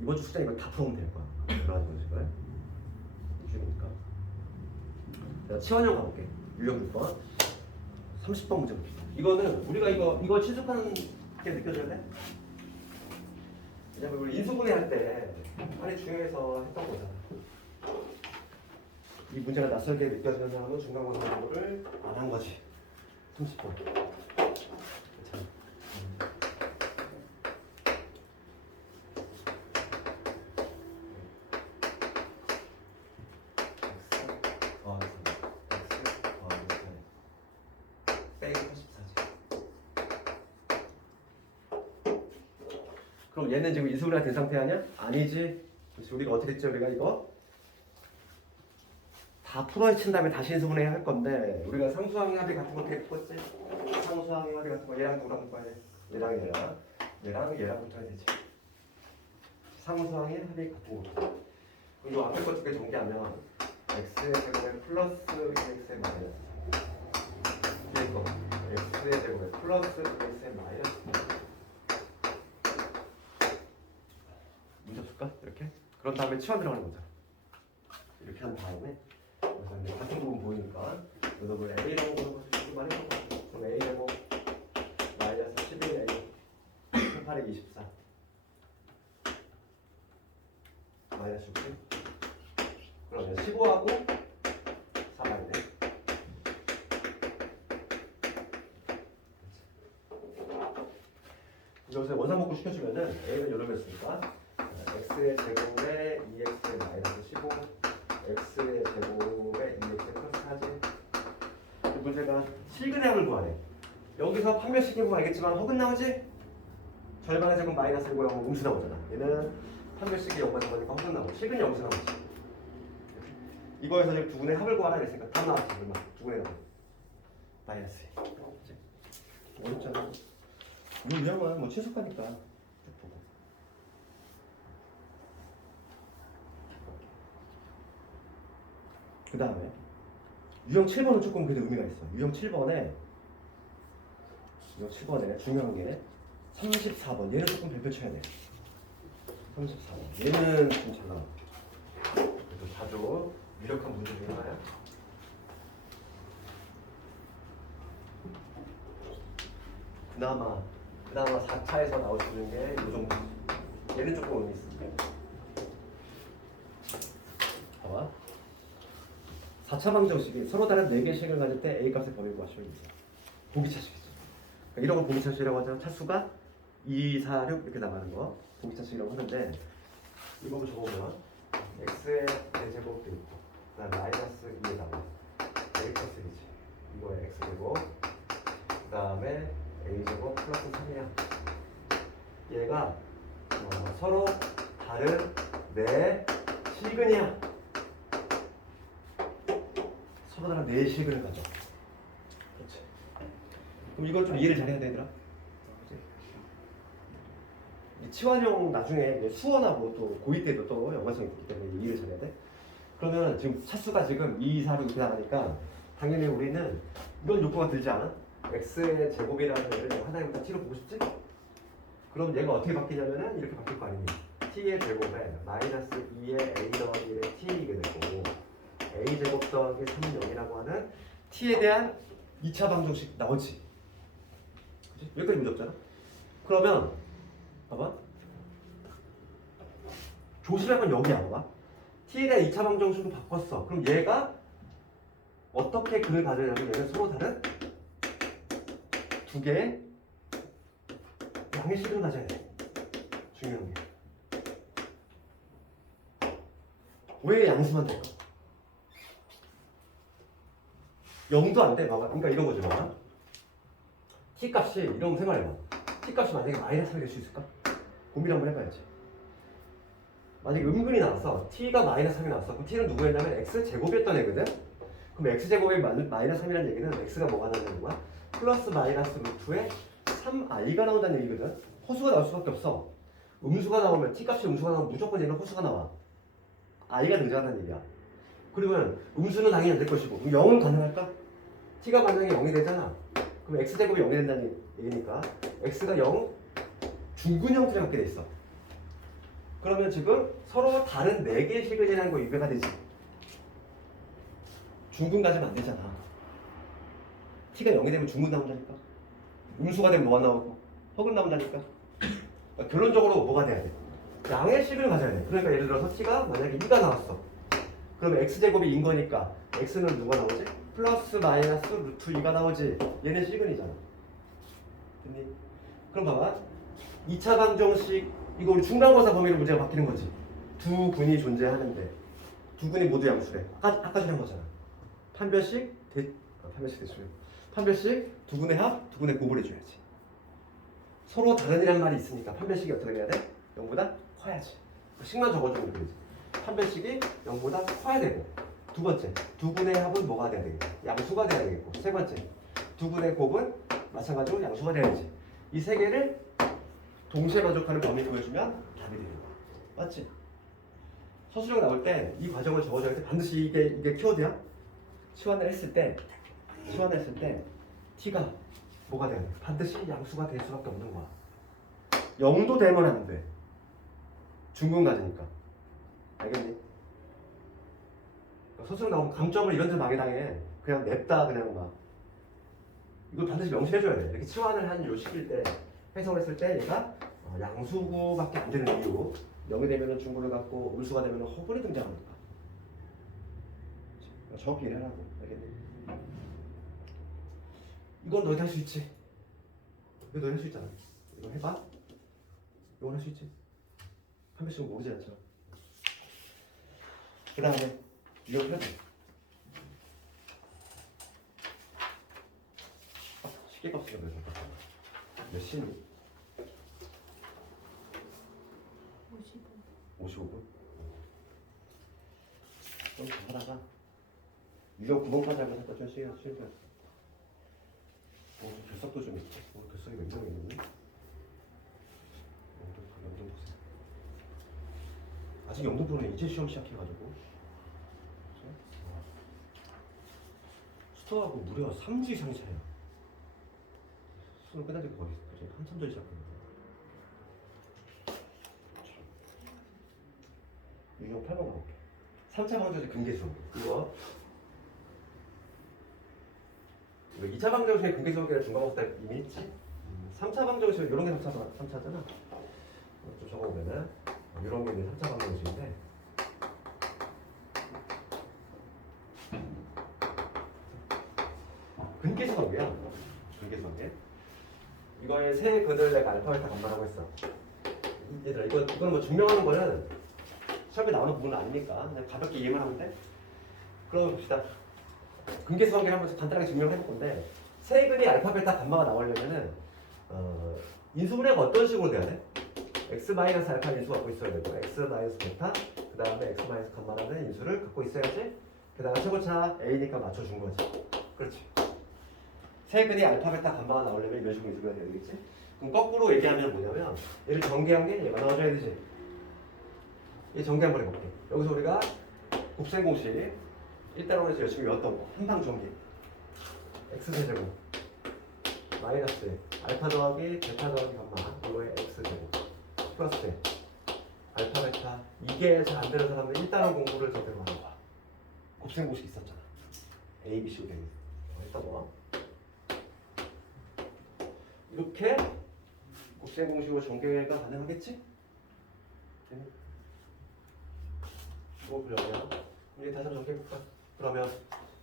이번 주 숙제는 이거 다 풀어오면 될 거야. 그러한 거지, 그래? 일주일이니까. 내가 치환형 가볼게. 유형 6번. 30번 문제 봅시다. 이거는 우리가 이거 친숙한 게 느껴져야 돼? 왜냐면 우리 인수분해 할 때 많이 중요해서 했던 거잖아. 이 문제가 낯설게 느껴지는 사람은 중간고사 공부를 안 한 거지. 30번. 괜찮아. 그럼 얘는 지금 인수분해가 된 상태 아니야? 아니지. 그래서 우리가 어떻게 했죠? 우리가 이거 다 풀어헤친 다음에 다시 인수분해 할 건데 우리가 상수항의 합의 같은 거 어떻게 풀었지? 상수항의 합의 같은 거 얘랑 누구랑 묶어야 돼? 얘랑 붙어야 되지. 상수항의 합의 같은 거. 그럼 이 앞에 거 두 개 전개하면 x의 제곱에 플러스 2x의 마이너스 뒤에 거 x의 제곱에 플러스 2x의 마이너스 문제 풀까? 이렇게? 그런 다음에 치환 들어가는 거죠. 이렇게 한 다음에 그래서 이제 같은 부분 보이니까 너도 A라고 보는 거 조금 많이 해봐. 그럼 A라고 마이너스 11A 8에 24 마이너스 60 그러면 15하고 4마이네. 여기서 원상복구 시켜주면은 A는 요놈이었으니까 x의 제곱에 2x의 마이너스 15 x의 제곱에 2x의 플러스 4지. 이 문제가 실근의 합을 구하래. 여기서 판별식 해보면 알겠지만 허근 나오지? 절반의 제곱 마이너스 1고 0 음수 나오잖아. 얘는 판별식이 0과 나오니까 허근 나오고 실근이 여기서 나오지. 이거에서 지금 두 분의 합을 구하라 그랬으니까 답 나왔지. 얼마? 두 분의 합 마이너스 2. 어렵잖아. 이 유형은 뭐 친숙하니까 쭉 보고. 그 다음에 유형 7번은 조금 그래도 의미가 있어. 유형 7번에 중요한 게 34번. 얘는 조금 별표 쳐야 돼. 34번. 얘는 좀 잘 나와. 그래서 자주 유력한 문제 중에 하나야. 그나마 4차에서 나올 수 있는 게 이 정도. 얘는 조금 의미 있습니다. 봐봐. 4차 방정식이 서로 다른 4개의 식을 가질 때 A 값의 범위 구하시면 돼요. 보기차식이죠. 그러니까 이런 걸 보기차식이라고 하잖아. 차수가 2, 4, 6 이렇게 나가는 거 보기차식이라고 하는데 이거 적어보면 x의 대제곱도 있고 그 다음에 마이너스 2에다가 A 플러스 2지. 이거에 x제곱 그 다음에 a제곱 플러스 3이야. 얘가 서로 다른 4실근이야. 서로 다른 4실근을 가져. 그렇지. 그럼 이걸 좀 이해를 잘해야 되더라. 치환형 나중에 수어나 뭐 또 고2 때도 또 연관성이 있기 때문에 이해를 잘해야 돼. 그러면 지금 차수가 지금 2, 4로 이렇게 나가니까 당연히 우리는 이런 요구가 들지 않아? x의 제곱이라는 애를 하나의 t로 보고 싶지? 그럼 얘가 어떻게 바뀌냐면은 이렇게 바뀔 거 아니니? t의 제곱에 마이너스 2의 a 더하기 1의 t이게 되고 a 제곱 더하기 3은 0이라고 하는 t에 대한 2차 방정식 나오지? 그치? 여기까지 문제 없잖아? 그러면 봐봐 조심할 건 여기야. 봐봐 t에 대한 2차 방정식으로 바꿨어. 그럼 얘가 어떻게 근을 가지냐면 얘는 서로 다른 두 개의 양의 식을 가져야 돼. 중요한 게. 왜 양수만 될까? 0도 안 돼. 봐봐. 그러니까 이런 거지. 봐봐. t 값이 이런 거 생각해봐. t 값이 만약에 마이너스 3이 될 수 있을까? 고민 한번 해봐야지. 만약에 음근이 나왔어. t가 마이너스 3이 나왔어. 그럼 t는 누구였냐면 x제곱이었던 애거든? 그럼 x제곱이 마이너스 3이라는 얘기는 x가 뭐가 나온다는 거야? 플러스 마이너스 루트에 3i가 나온다는 얘기거든? 허수가 나올 수밖에 없어. 음수가 나오면 t값이 음수가 나오면 무조건 얘는 허수가 나와. i가 등장한다는 얘기야. 그러면 음수는 당연히 안 될 것이고 그럼 0은 가능할까? t가 만약에 0이 되잖아. 그럼 x제곱이 0이 된다는 얘기니까 x가 0 중근 형태를 갖게 돼 있어. 그러면 지금 서로 다른 4개의 식을이라는 거 유배가 되지. 중근 가지면 안 되잖아. t가 0이 되면 중근 나온다니까. 음수가 되면 뭐가 나오고 허근 나온다니까. 그러니까 결론적으로 뭐가 돼야 돼? 양의 식을 가져야 돼. 그러니까 예를 들어서 t가 만약에 2가 나왔어. 그러면 x제곱이 인 거니까 x는 누가 나오지? 플러스 마이너스 루트 2가 나오지. 얘는 시근이잖아. 됐니? 그럼 봐봐. 2차 방정식 이거 우리 중간고사 범위로 문제가 바뀌는 거지. 두 근이 존재하는데 두 근이 모두 양수래. 아까 전에 한 거잖아. 판별식 판별식 두 근의 합, 두 근의 곱을 해줘야지. 서로 다른이란 말이 있으니까 판별식이 어떻게 돼야 돼? 0보다 커야지. 식만 적어주면 되지. 판별식이 0보다 커야 되고, 두 번째 두 근의 합은 뭐가 돼야 되겠고, 양수가 돼야 되겠고, 세 번째 두 근의 곱은 마찬가지로 양수가 돼야지. 이 세 개를 동시에 만족하는 범위 보여주면 답이 되는 거야. 맞지? 서술형 나올 때 이 과정을 적어줘야 돼. 반드시 이게 키워드야. 치환을 했을 때 t가 뭐가 돼야 돼? 반드시 양수가 될 수밖에 없는 거야. 0도 되면 안 돼. 중근 가지니까. 알겠니? 서술형 나오면 감점을 이런 데 많이 당해. 그냥 냅다 그냥 막. 이걸 반드시 명시해줘야 돼. 이렇게 치환을 한 요 시기일 때 해석을 했을 때 얘가 양수구밖에 안 되는 이유. 0이 되면 중근을 갖고 음수가 되면 허근이 등장하니까. 정확히 이해하라고. 알겠니? 이건 너희도 할 수 있지. 이거 너희 할 수 있잖아. 이거 해봐. 이건 할 수 있지. 한 배씩은 모르지 않죠. 그 다음에 이거 해봐. 시계값이라고 해서 몇 시니? 55분? 좀 더 하다가 유형 9번까지 하면 잠깐 좀 쉬어야 돼. 결석도 좀 있지. 결석이 몇 명 있는데? 영등포세. 아직 영등포는 이제 시험 시작해가지고. 수도하고 무려 3주 이상이 차이야. 수능 끝날 때 거의 한참 전 시작했는데. 유형 8번 가볼게. 3차 방정식 근계수. 이거 2차 방정식의 근계수학이라 중간고사 때 이미 있지? 3차 방정식은 이런 게 3차잖아. 좀 적어보면은 이런 게 3차 방정식인데 근계수학이야. 근계수학이. 이거의 세 근을 내가 알파, 베타, 감마라고 했어. 얘들아, 이건 뭐 증명하는 거는 시험에 나오는 부분은 아니니까 그냥 가볍게 이해만 하면 돼. 그럼 봅시다. 근계수관계를 한번 간단하게 증명을 해볼 건데 세 근이 알파, 베타, 감마가 나오려면은 인수분해가 어떤 식으로 돼야 돼? x 마이너스 알파 인수 갖고 있어야 되고 x 마이너스 베타 그 다음에 x 마이너스 감마라는 인수를 갖고 있어야지. 그 다음에 최고차 a니까 맞춰준 거지. 그렇지. 세 근이 알파, 베타, 감마가 나오려면 이런 식으로 인수가 돼야 되겠지. 그럼 거꾸로 얘기하면 뭐냐면 얘를 전개한 게 얘가 나와줘야 되지. 이 전개 한번 해볼게. 여기서 우리가 곱셈 공식 1단원에서 열심히 외웠던 거 한방 전개 x세제곱 마이너스 알파 더하기 베타 더하기 감마 이거의 x제곱 플러스 알파 베타 이게 잘 안 되는 사람은 1단원 공부를 제대로 하는 거야. 곱셈 공식 있었잖아. a, b, c로 되는 했던 거. 이렇게 곱셈 공식으로 전개가 가능하겠지? 뭐 그러면 우리 다시 한번 정리해볼까? 그러면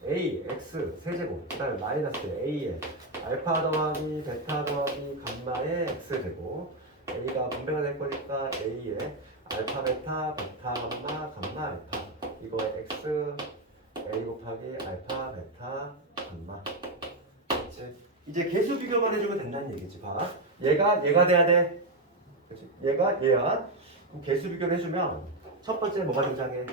a, x 세제곱 그 다음에 마이너스 a에 알파 더하기 베타 더하기 감마의 x제곱 a가 분배가 될 거니까 a에 알파 베타 베타 감마 감마 알파 이거에 x a 곱하기 알파 베타 감마. 그렇지? 이제 개수 비교만 해주면 된다는 얘기지. 봐. 얘가 돼야 돼. 그렇지? 얘가 얘야. 그럼 개수 비교를 해주면 첫 번째 뭐가 등장해?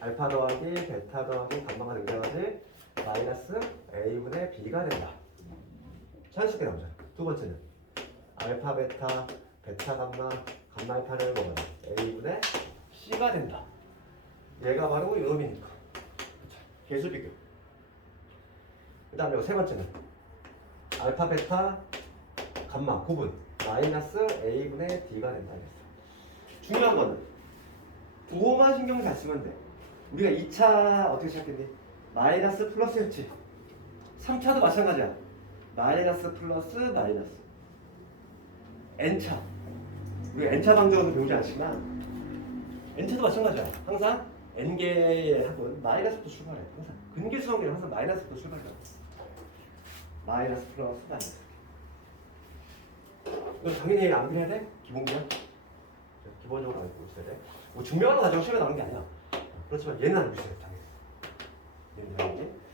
알파 더하기 베타 더하기 감마가 등장하지. 마이너스 a분의 b가 된다. 자연스럽게 나오잖아. 두 번째는 알파 베타 베타 감마 감마 알파를 뭐가 돼? a분의 c가 된다. 얘가 바로 이놈이니까. 개수 비교. 그 다음에 세 번째는 알파 베타 감마 구분 마이너스 a분의 d가 된다. 중요한 거는 부호만 신경 잘 쓰면 돼. 우리가 2차 어떻게 시작했니? 마이너스 플러스였지. 3차도 마찬가지야. 마이너스 플러스 마이너스. n차. 우리 n차 방정은 배우지 않지만 n차도 마찬가지야. 항상 n개의 합은 마이너스부터 출발해. 항상 근계수성계는 항상 마이너스부터 출발해. 마이너스 플러스 마이너스. 이거 당연히 암기해야 돼? 기본기야? 기본적으로 알고 있어야 돼. 뭐 증명하는 과정 시험에 나오는 게 아니야. 그렇지만 얘는 알고 있어야 돼. 당연히. 얘는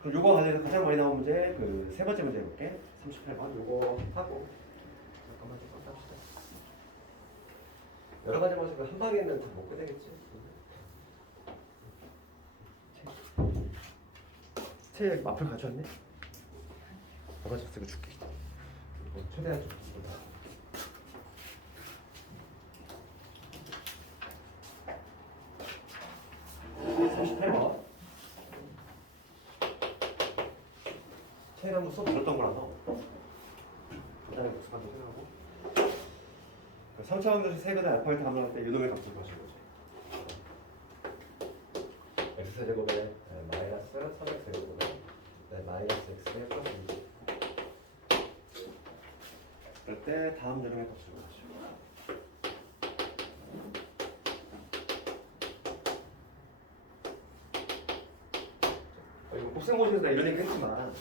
그럼 요거 관련해서 가장 많이 나온 문제 그 세 번째 문제 해볼게. 38번 요거 하고 잠깐만 좀 깜빡시다. 여러 가지 방식을 한 방에는 다 못 끝내겠지. 책 마플 가져왔네? 뭐가 졌어? 이거 줄게. 이거 최대한 좀 보다. 책을 한번 수업 들었던 거라서 간단하게 복습한 좀 생각하고 3차 방정식 세근의 알파벳 감정할 때 유놈의 값을 구하시는 거지. x제곱에 마이너스 3x제곱에 마이너스 x에 플러스 2 그럴 때 다음 유놈의 값을 구하시고 이거 곱셈공식에서 나 이런 얘기 했지만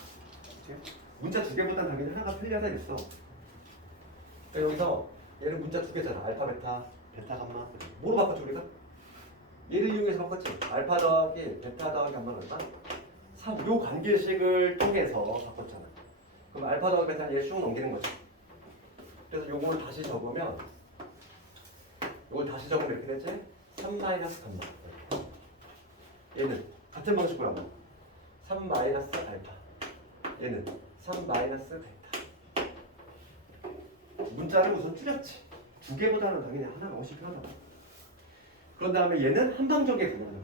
문자 두 개보다는 당연히 하나가 편리하다 했어. 그러니까 여기서 얘는 문자 두 개잖아. 알파, 베타, 베타, 감마. 뭐로 바꿨죠 우리가? 얘를 이용해서 바꿨지. 알파 더하기 베타 더하기 감마는 얼마? 3. 요 관계식을 통해서 바꿨잖아. 그럼 알파 더하기 베타는 얘를 쭉 넘기는 거지. 그래서 요걸 다시 적으면 이렇게 되지? 3 마이너스 감마. 얘는 같은 방식으로 하면 3 마이너스 알파. 얘는 3 마이너스 베타. 문자를 우선 줄였지. 두 개보다는 당연히 하나가 훨씬 편하다. 그런 다음에 얘는 한방정에 가능한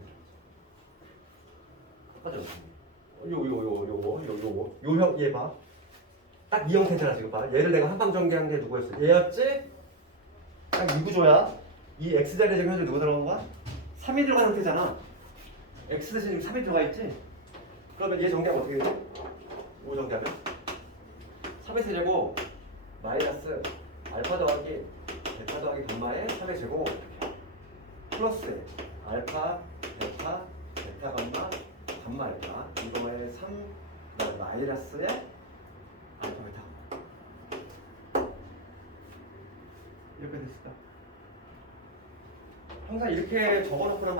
거죠. 요형 얘 봐. 딱 이 형태잖아 지금 봐. 얘를 내가 한방정계한 게 누구였어? 얘였지? 딱 이 구조야. 이 x 자리에 지금 현재 누구 들어간 거야? 3이 들어간 형태잖아. x 대신 3이 들어가 있지? 그러면 얘 정리하면 어떻게 되지? 뭐 정리하면 3의 세제곱 마이너스 알파 더하기 베타 더하기 감마의 3의 제곱 플러스 알파 베타 베타 감마 감마 알파 이거에 3 마이너스의 알파 베타 이렇게 됐을까? 항상 이렇게 적어놓고 나면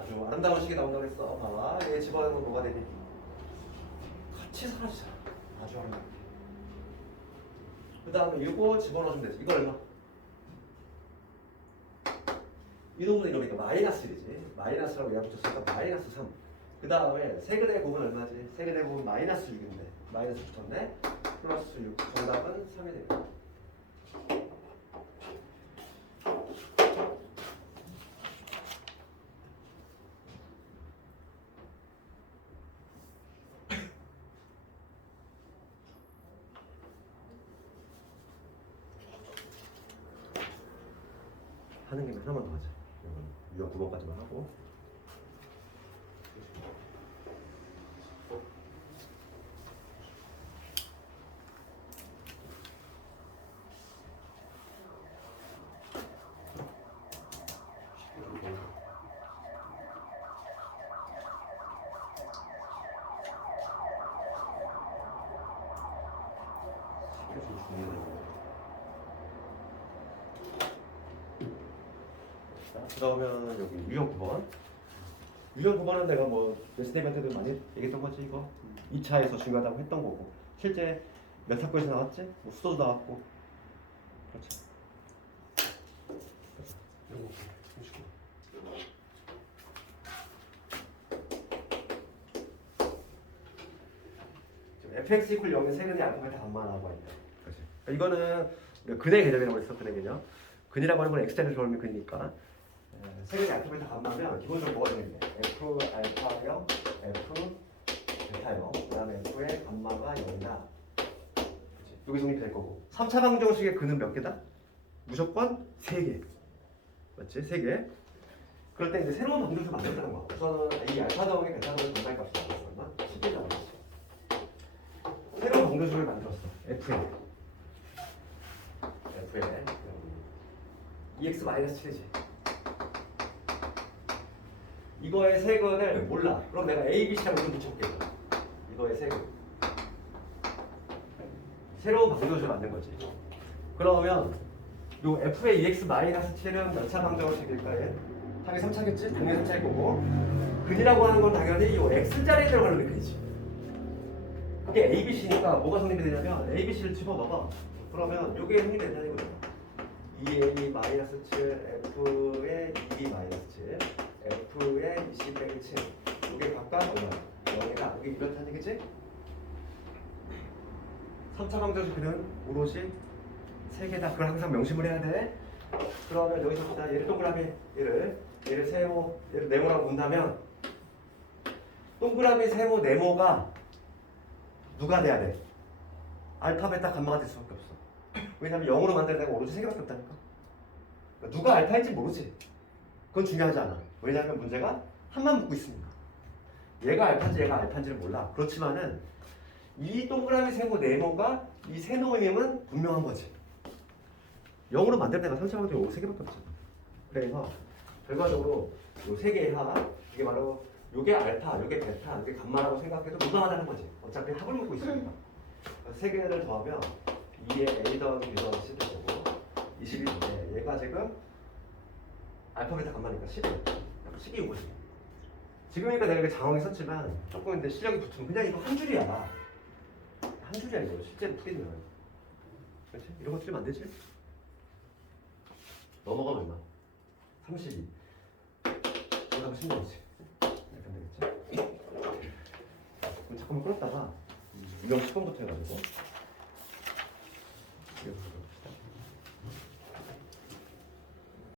아주 아름다운 식이 나온다고 했어. 봐봐 얘 집어넣으면 뭐가 되니? 같이 사라지잖아. 아주 아름답게. 그 다음에 이거 집어넣으면 되지. 이거 얼마? 이 놈은 이러니까 마이너스 1이지. 마이너스라고 얘가 붙였으니까 마이너스 3. 그 다음에 세근의 곱은 얼마지? 세근의 곱은 마이너스 6인데 마이너스 붙었네. 플러스 6. 정답은 3이 되겠다. 하는 김에 하나만 더 하자. 유형 9번까지만 하고. 그러면 여기 유형 9번. 유형 9번은 내가 뭐 레슨데이한테도 많이 얘기했던 거지 이거. 2차에서 중요하다고 했던 거고. 실제 몇 학과에서 나왔지? 뭐 수도도 나왔고. 그렇지. 요거 보시고. 지금 fx 이퀄 0의 세근이 알파벳 감마 나오고 있네. 그렇지. 그러니까 이거는 우리가 근의 개념이라고 했어. 근의 개념. 근이라고 하는 건 x자리를 돌면 근이니까. 세근이 알파벳 감마면 기본적으로 뭐가 되겠냐? f 알파형, f 베타형, 그다음에 f의 감마가 0이다. 그렇지. 여기 성립될 거고. 3차 방정식의 근은 몇 개다? 무조건 3개. 맞지? 3개. 그럴 때 이제 새로운 방정식을 만들었다는 거야. 우선은 이 알파 더하기 베타 더하기 감마의 값이 나왔어. 얼마? 10이 나왔어. 방정식을 만들었어. F에 EX-7이지. 이거의 세근을 몰라. 그럼 내가 A, B, C라고 좀 붙여볼게. 이거의 세근. 새로운 방정식을 만든 거지. 그러면 요 F의 EX-7은 몇 차 방정식일까? 얘? 당연히 3차겠지? 당연히 3차일 거고. 근이라고 하는 건 당연히 요 X자리에 들어가는 근이지. 그게 A, B, C니까 뭐가 성립이 되냐면 A, B, C를 집어넣어. 그러면 요게 성립이 된다는 거죠. 2A-7, F의 2B-7, F의 20-7. 요게 각각 얼마? 0이다. 여기 이렇다는 얘기지? 3차 방정식은 오롯이 3개다. 그걸 항상 명심을 해야 돼. 그러면 여기서 보자. 얘를 동그라미, 얘를 세모, 얘를 네모라고 본다면 동그라미, 세모, 네모가 누가 돼야 돼? 알파, 베타, 감마가 될 수밖에 없어. 왜냐면 0으로 만드는 데가 오로지 3개밖에 없다니까. 그러니까 누가 알파인지 모르지. 그건 중요하지 않아. 왜냐면 문제가 한만 묻고 있으니까. 얘가 알파인지를 몰라. 그렇지만은 이 동그라미, 세모, 네모가 이 세모임은 분명한 거지. 0으로 만들 때가 3차 방정식이 3개밖에 없잖아. 그래서 결과적으로 요 3개의 합, 이게 바로 요게 알파, 요게 베타, 요게 감마라고 생각해도 무방하다는 거지. 어차피 합을 묶고 있으니까. 그래서 3개를 더하면 2의 A 더하기 B 더하기 C 되고 21인데 얘가 지금 알파, 베타, 감마니까 10이 오거지. 지금이니까 내가 이렇게 장황히 썼지만 조금 근데 실력이 붙으면 그냥 이거 한 줄이야. 한 줄이야 이거 실제로 풀이면. 그렇지? 이런 거 틀리면 안 되지? 넘어가면 얼마? 32. 이거 10년이지. 이렇게 하면 되겠지? 그럼 잠깐만 끊었다가 유형 10번부터 해가지고